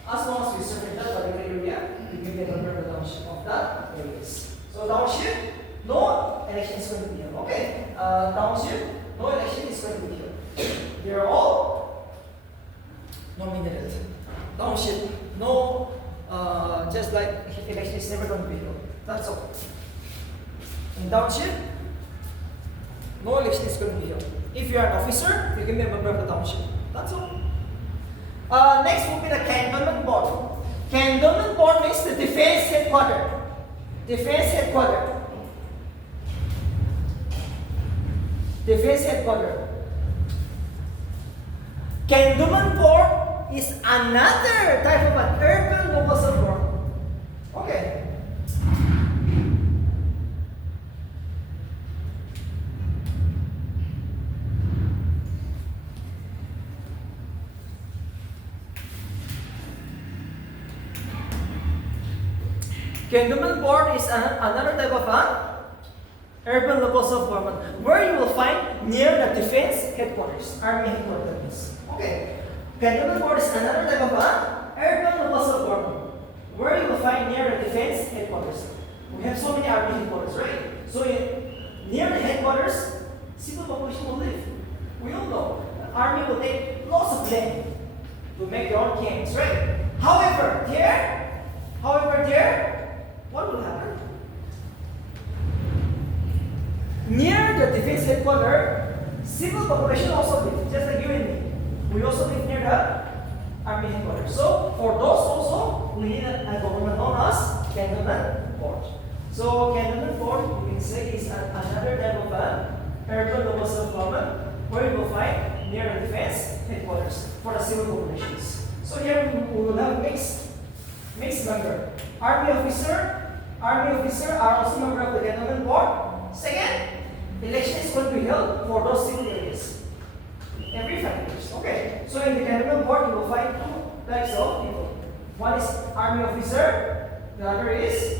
As long as you serve in that particular area, you can be a member of the township of that areas. So township, no election is going to be here. Okay, township, no election is going to be here. They are all nominated. Township, no, just like election is never going to be here. That's all. In township, no election is going to be here. If you are an officer, you can be a member of the township. That's all. Next will be the cantonment board. Cantonment board means the defense headquarters. Defense headquarters. Defense headquarters. Cantonment board is another type of an urban nobles of board. Okay. Cantonment board is another type of urban locals of government where you will find near the defense headquarters, army headquarters. Okay. Cantonment board is another type of urban locals of government where you will find near the defense headquarters. We have so many army headquarters, right? So near the headquarters, civil population will live. We all know the army will take lots of land to make their own camps, right? However, there, what will happen? Near the defense headquarters, civil population also live, just like you and me. We also live near the army headquarters. So for those also, we need a government known as cantonment board. So cantonment board, you can say, is another type of urban locals of government where you will find near the defense headquarters for the civil populations. So here we will have mixed member. Army officer are also member of the cantonment board. Second, election is going to be held for those civil areas every 5 years. Okay, so in the cantonment board you will find two types of people. One is army officer, the other is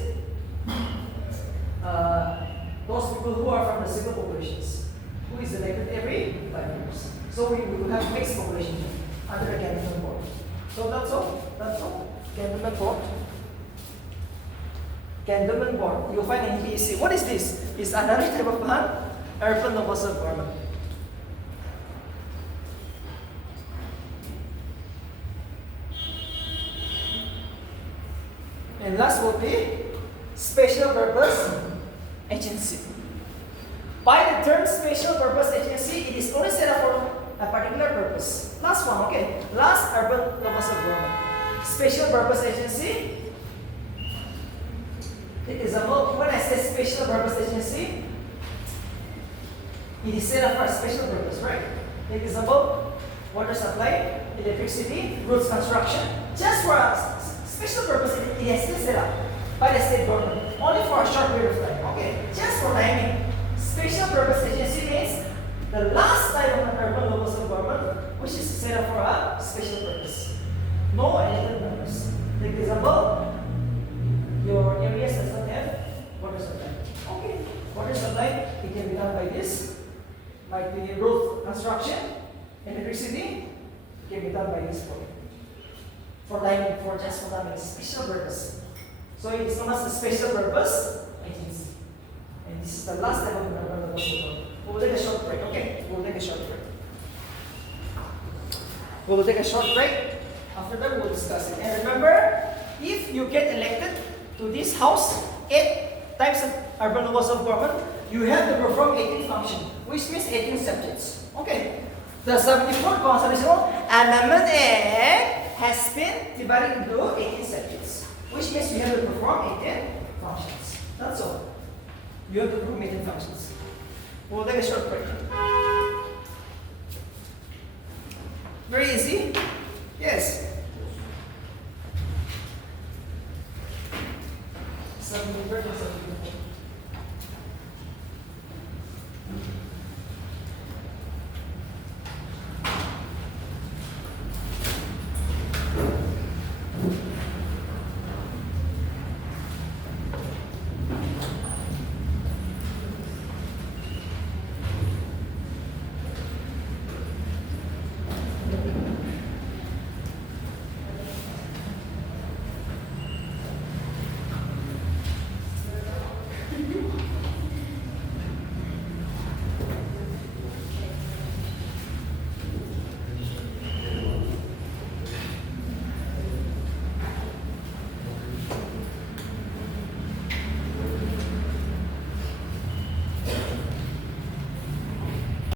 those people who are from the civil populations, who is elected every 5 years. So we will have mixed population under the cantonment board. So that's all. Cantonment board. Cantonment board. You'll find in BEC. What is this? It's another type of urban locus of government. And last will be special purpose agency. By the term special purpose agency, it is only set up for a particular purpose. Last one, okay. Last urban locus of government. Special purpose agency. It is about, when I say special purpose agency, it is set up for a special purpose, right? It is about water supply, electricity, roads construction, just for a special purpose. It has been set up by the state government, only for a short period of time. Okay, just for timing. Special purpose agency means the last type of an urban locus of government which is set up for a special purpose. No additional members. Like example, your areas does not have water supply. Okay, water supply, it can be done by this, like the road construction, electricity, it can be done by this point. For timing, for just for timing, special purpose. So it is known as the special purpose agency. And this is the last type of urban locus of government. We will take a short break. Okay, we will take a short break. We will take a short break. After that, we will discuss it. And remember, if you get elected to this house, 8 types of urban locus of government, you have to perform 18 functions, which means 18 subjects. Okay. The 74th Constitutional Amendment Act has been divided into 18 subjects, which means you have to perform 18 functions. That's all. You have to perform 18 functions. We'll take a short break.